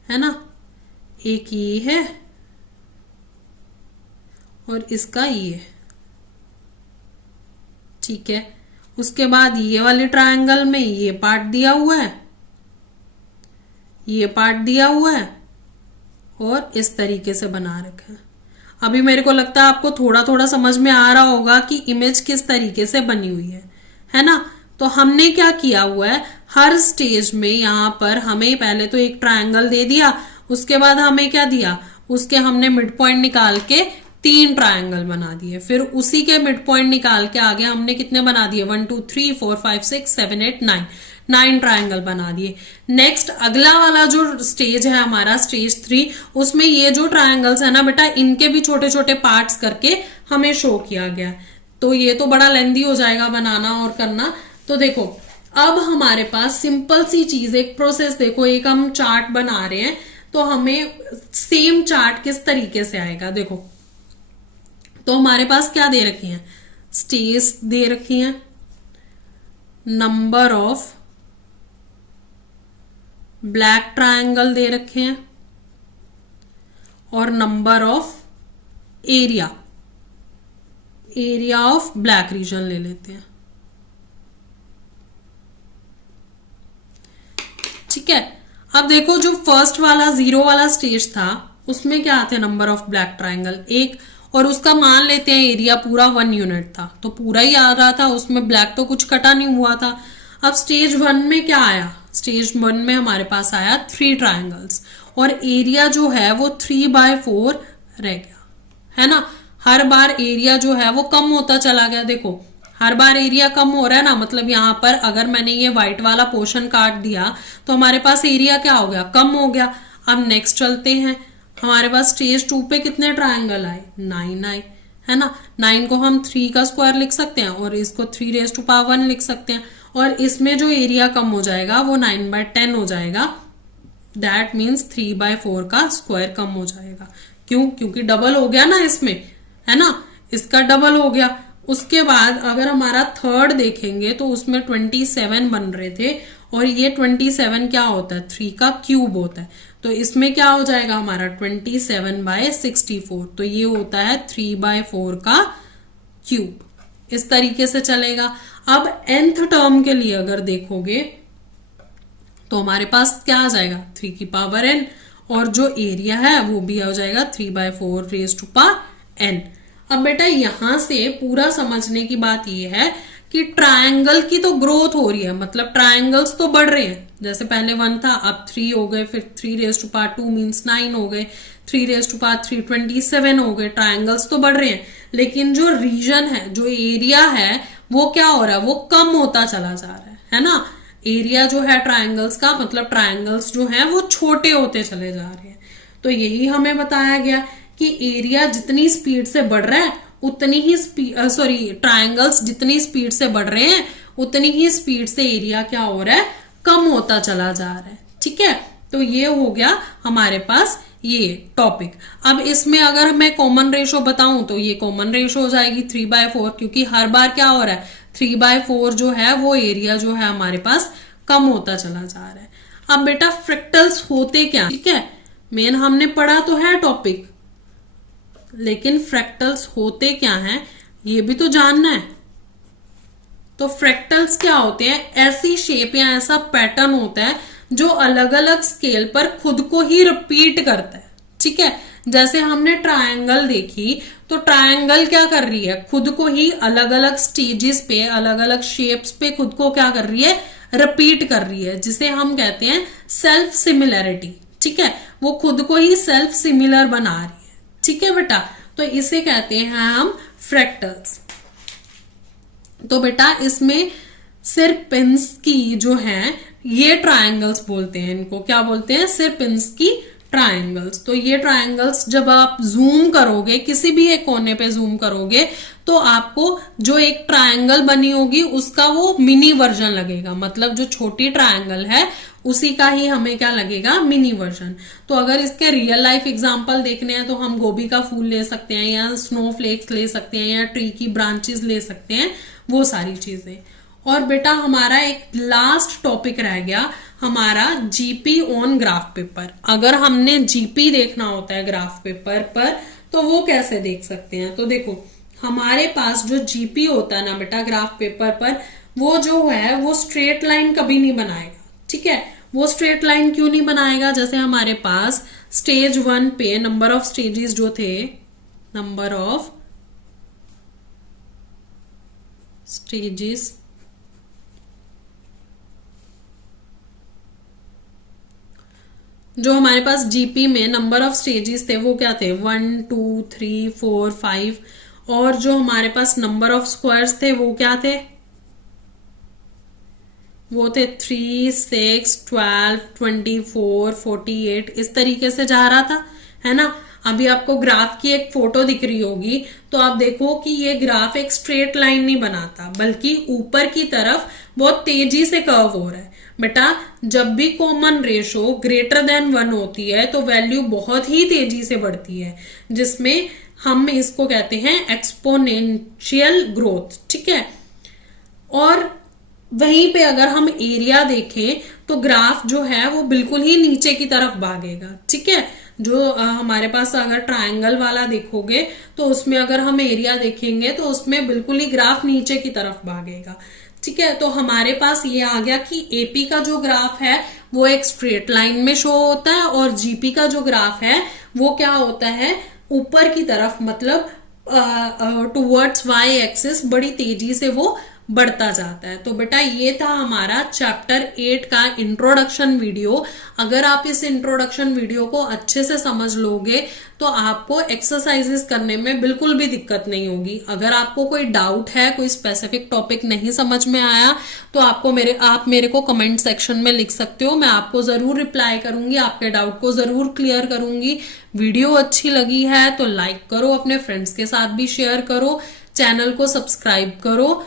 है ना, एक ये है, और इसका ये। ठीक है, उसके बाद ये वाले ट्रायंगल में ये पार्ट दिया हुआ है, ये पार्ट दिया हुआ है, और इस तरीके से बना रखा है। अभी मेरे को लगता है आपको थोड़ा थोड़ा समझ में आ रहा होगा कि इमेज किस तरीके से बनी हुई है ना। तो हमने क्या किया हुआ है, हर स्टेज में यहां पर हमें पहले तो एक ट्रायंगल दे दिया, उसके बाद हमें क्या दिया, उसके हमने मिड पॉइंट निकाल के 3 ट्रायंगल बना दिए, फिर उसी के मिड पॉइंट निकाल के आगे हमने कितने बना दिए, 1 2 3 4 5 6 7 8 9 ट्रायंगल बना दिए। नेक्स्ट अगला वाला जो स्टेज है हमारा, स्टेज 3, उसमें ये जो ट्रायंगल्स है ना बेटा, इनके भी छोटे छोटे पार्ट्स करके हमें शो किया गया। तो ये तो बड़ा लेंदी हो जाएगा बनाना और करना। तो देखो, अब हमारे पास सिंपल सी चीज, एक प्रोसेस देखो, एक हम चार्ट बना रहे हैं, तो हमें सेम चार्ट किस तरीके से आएगा, देखो, तो हमारे पास क्या दे रखी है, स्टेज दे रखी है, नंबर ऑफ ब्लैक ट्रायंगल दे रखे हैं, और number of area of black reason ले लेते हैं। ठीक है, अब देखो, जो फर्स्ट वाला 0 वाला स्टेज था उसमें क्या थे, नंबर ऑफ ब्लैक ट्रायंगल 1, और उसका मान लेते हैं एरिया पूरा 1 यूनिट था, तो पूरा ही आ रहा था, उसमें ब्लैक तो कुछ कटा नहीं हुआ था। अब स्टेज 1 में क्या आया, स्टेज 1 में हमारे पास आया 3 ट्रायंगल्स, और एरिया जो है वो 3/4 रह गया, है ना। हर बार एरिया जो है वो कम होता चला गया, देखो हर बार एरिया कम हो रहा है ना, मतलब यहाँ पर अगर मैंने ये व्हाइट वाला पोर्शन काट दिया तो हमारे पास एरिया क्या हो गया, कम हो गया। अब नेक्स्ट चलते हैं, हमारे पास स्टेज 2 पे कितने ट्रायंगल आए, 9 आए, है ना। 9 को हम 3 का स्क्वायर लिख सकते हैं, और इसको 3⁻1 लिख सकते हैं, और इसमें जो एरिया कम हो जाएगा वो 9/10 हो जाएगा, दैट मीन्स 3/4 का स्क्वायर कम हो जाएगा। क्यों? क्योंकि डबल हो गया ना इसमें, है ना, इसका डबल हो गया। उसके बाद अगर हमारा थर्ड देखेंगे तो उसमें 27 बन रहे थे और ये 27 क्या होता है? 3 का क्यूब होता है। तो इसमें क्या हो जाएगा हमारा 27/64, तो ये होता है 3/4 का क्यूब। इस तरीके से चलेगा। अब nth टर्म के लिए अगर देखोगे तो हमारे पास क्या आ जाएगा? 3 की पावर n, और जो एरिया है वो भी हो जाएगा 3/4 रेज टू पावर n। अब बेटा यहां से पूरा समझने की बात ये है कि ट्रायंगल की तो ग्रोथ हो रही है, मतलब ट्रायंगल्स तो बढ़ रहे हैं। जैसे पहले 1 था, अब 3 हो गए, फिर 3 रेज टू पावर 2 मीन्स 9 हो गए, 3 रेज टू पावर 3 27 हो गए। ट्रायंगल्स तो बढ़ रहे हैं, लेकिन जो रीजन है, जो एरिया है, वो क्या हो रहा है? वो कम होता चला जा रहा है ना। एरिया जो है ट्रायंगल्स का, मतलब ट्रायंगल्स जो है वो छोटे होते चले जा रहे हैं। तो यही हमें बताया गया कि एरिया जितनी स्पीड से बढ़ रहा है उतनी ही ट्रायंगल्स जितनी स्पीड से बढ़ रहे हैं उतनी ही स्पीड से एरिया क्या हो रहा है? कम होता चला जा रहा है। ठीक है, तो ये हो गया हमारे पास ये टॉपिक। अब इसमें अगर मैं कॉमन रेशो बताऊं तो ये कॉमन रेशो हो जाएगी 3/4, क्योंकि हर बार क्या हो रहा है? 3/4 जो है वो एरिया जो है हमारे पास कम होता चला जा रहा है। अब बेटा फ्रैक्टल्स होते क्या? ठीक है, मेन हमने पढ़ा तो है टॉपिक, लेकिन फ्रैक्टल्स होते क्या हैं ये भी तो जानना है। तो फ्रैक्टल्स क्या होते हैं? ऐसी शेप या ऐसा पैटर्न होता है जो अलग अलग स्केल पर खुद को ही रिपीट करता है। ठीक है, जैसे हमने ट्रायंगल देखी तो ट्रायंगल क्या कर रही है? खुद को ही अलग अलग स्टेजेस पे, अलग अलग शेप्स पे खुद को क्या कर रही है? रिपीट कर रही है, जिसे हम कहते हैं सेल्फ सिमिलैरिटी। ठीक है, वो खुद को ही सेल्फ सिमिलर बना रही है। ठीक है बेटा, तो इसे कहते हैं हम फ्रैक्टल्स। तो बेटा इसमें सिरपिंस्की जो है ये ट्रायंगल्स बोलते हैं, इनको क्या बोलते हैं? सिरपिंस्की ट्रायंगल्स। तो ये ट्रायंगल्स जब आप जूम करोगे, किसी भी एक कोने पे जूम करोगे, तो आपको जो एक ट्रायंगल बनी होगी उसका वो मिनी वर्जन लगेगा। मतलब जो छोटी ट्रायंगल है उसी का ही हमें क्या लगेगा? Mini version. तो अगर इसके रियल लाइफ एग्जांपल देखने हैं तो हम गोभी का फूल ले सकते हैं, या स्नोफ्लेक्स ले सकते हैं, या ट्री की ब्रांचेस ले सकते हैं, वो सारी चीजें। और बेटा हमारा एक लास्ट टॉपिक रह गया हमारा जीपी ऑन ग्राफ पेपर। अगर हमने जीपी देखना होता है ग्राफ पेपर पर तो वो कैसे देख सकते हैं? तो देखो हमारे पास जो जीपी होता है ना बेटा ग्राफ पेपर पर, वो जो है वो स्ट्रेट लाइन कभी नहीं बनाएगा। ठीक है, वो स्ट्रेट लाइन क्यों नहीं बनाएगा? जैसे हमारे पास स्टेज 1 पे नंबर ऑफ स्टेजेस जो थे, नंबर ऑफ स्टेजेस जो हमारे पास जीपी में नंबर ऑफ स्टेजेस थे वो क्या थे? 1 2 3 4 5। और जो हमारे पास नंबर ऑफ स्क्वायर्स थे वो क्या थे? वो थे 3 6 12 24 48। इस तरीके से जा रहा था, है ना। अभी आपको ग्राफ की एक फोटो दिख रही होगी तो आप देखो कि ये ग्राफ एक स्ट्रेट लाइन नहीं बनाता, बल्कि ऊपर की तरफ बहुत तेजी से कर्व हो रहा है। बेटा जब भी कॉमन रेशो ग्रेटर देन 1 होती है तो वैल्यू बहुत ही तेजी से बढ़ती है, जिसमें हम इसको कहते हैं एक्सपोनेंशियल ग्रोथ। ठीक है, और वहीं पे अगर हम एरिया देखें तो ग्राफ जो है वो बिल्कुल ही नीचे की तरफ भागेगा। ठीक है, जो हमारे पास अगर ट्रायंगल वाला देखोगे तो उसमें अगर हम एरिया देखेंगे तो उसमें बिल्कुल ही ग्राफ नीचे की तरफ भागेगा। ठीक है, तो हमारे पास ये आ गया कि एपी का जो ग्राफ है वो एक स्ट्रेट लाइन में शो होता है, और जीपी का जो ग्राफ है वो क्या होता है? ऊपर की तरफ, मतलब टुवर्ड्स वाई एक्सिस बड़ी तेजी से वो बढ़ता जाता है। तो बेटा ये था हमारा चैप्टर 8 का इंट्रोडक्शन वीडियो। अगर आप इस इंट्रोडक्शन वीडियो को अच्छे से समझ लोगे तो आपको एक्सरसाइजेस करने में बिल्कुल भी दिक्कत नहीं होगी। अगर आपको कोई डाउट है, कोई स्पेसिफिक टॉपिक नहीं समझ में आया तो आप मेरे को कमेंट सेक्शन में लिख सकते हो। मैं आपको जरूर रिप्लाई करूंगी, आपके डाउट को जरूर क्लियर करूंगी। वीडियो अच्छी लगी है तो लाइक करो, अपने फ्रेंड्स के साथ भी शेयर करो, चैनल को सब्सक्राइब करो।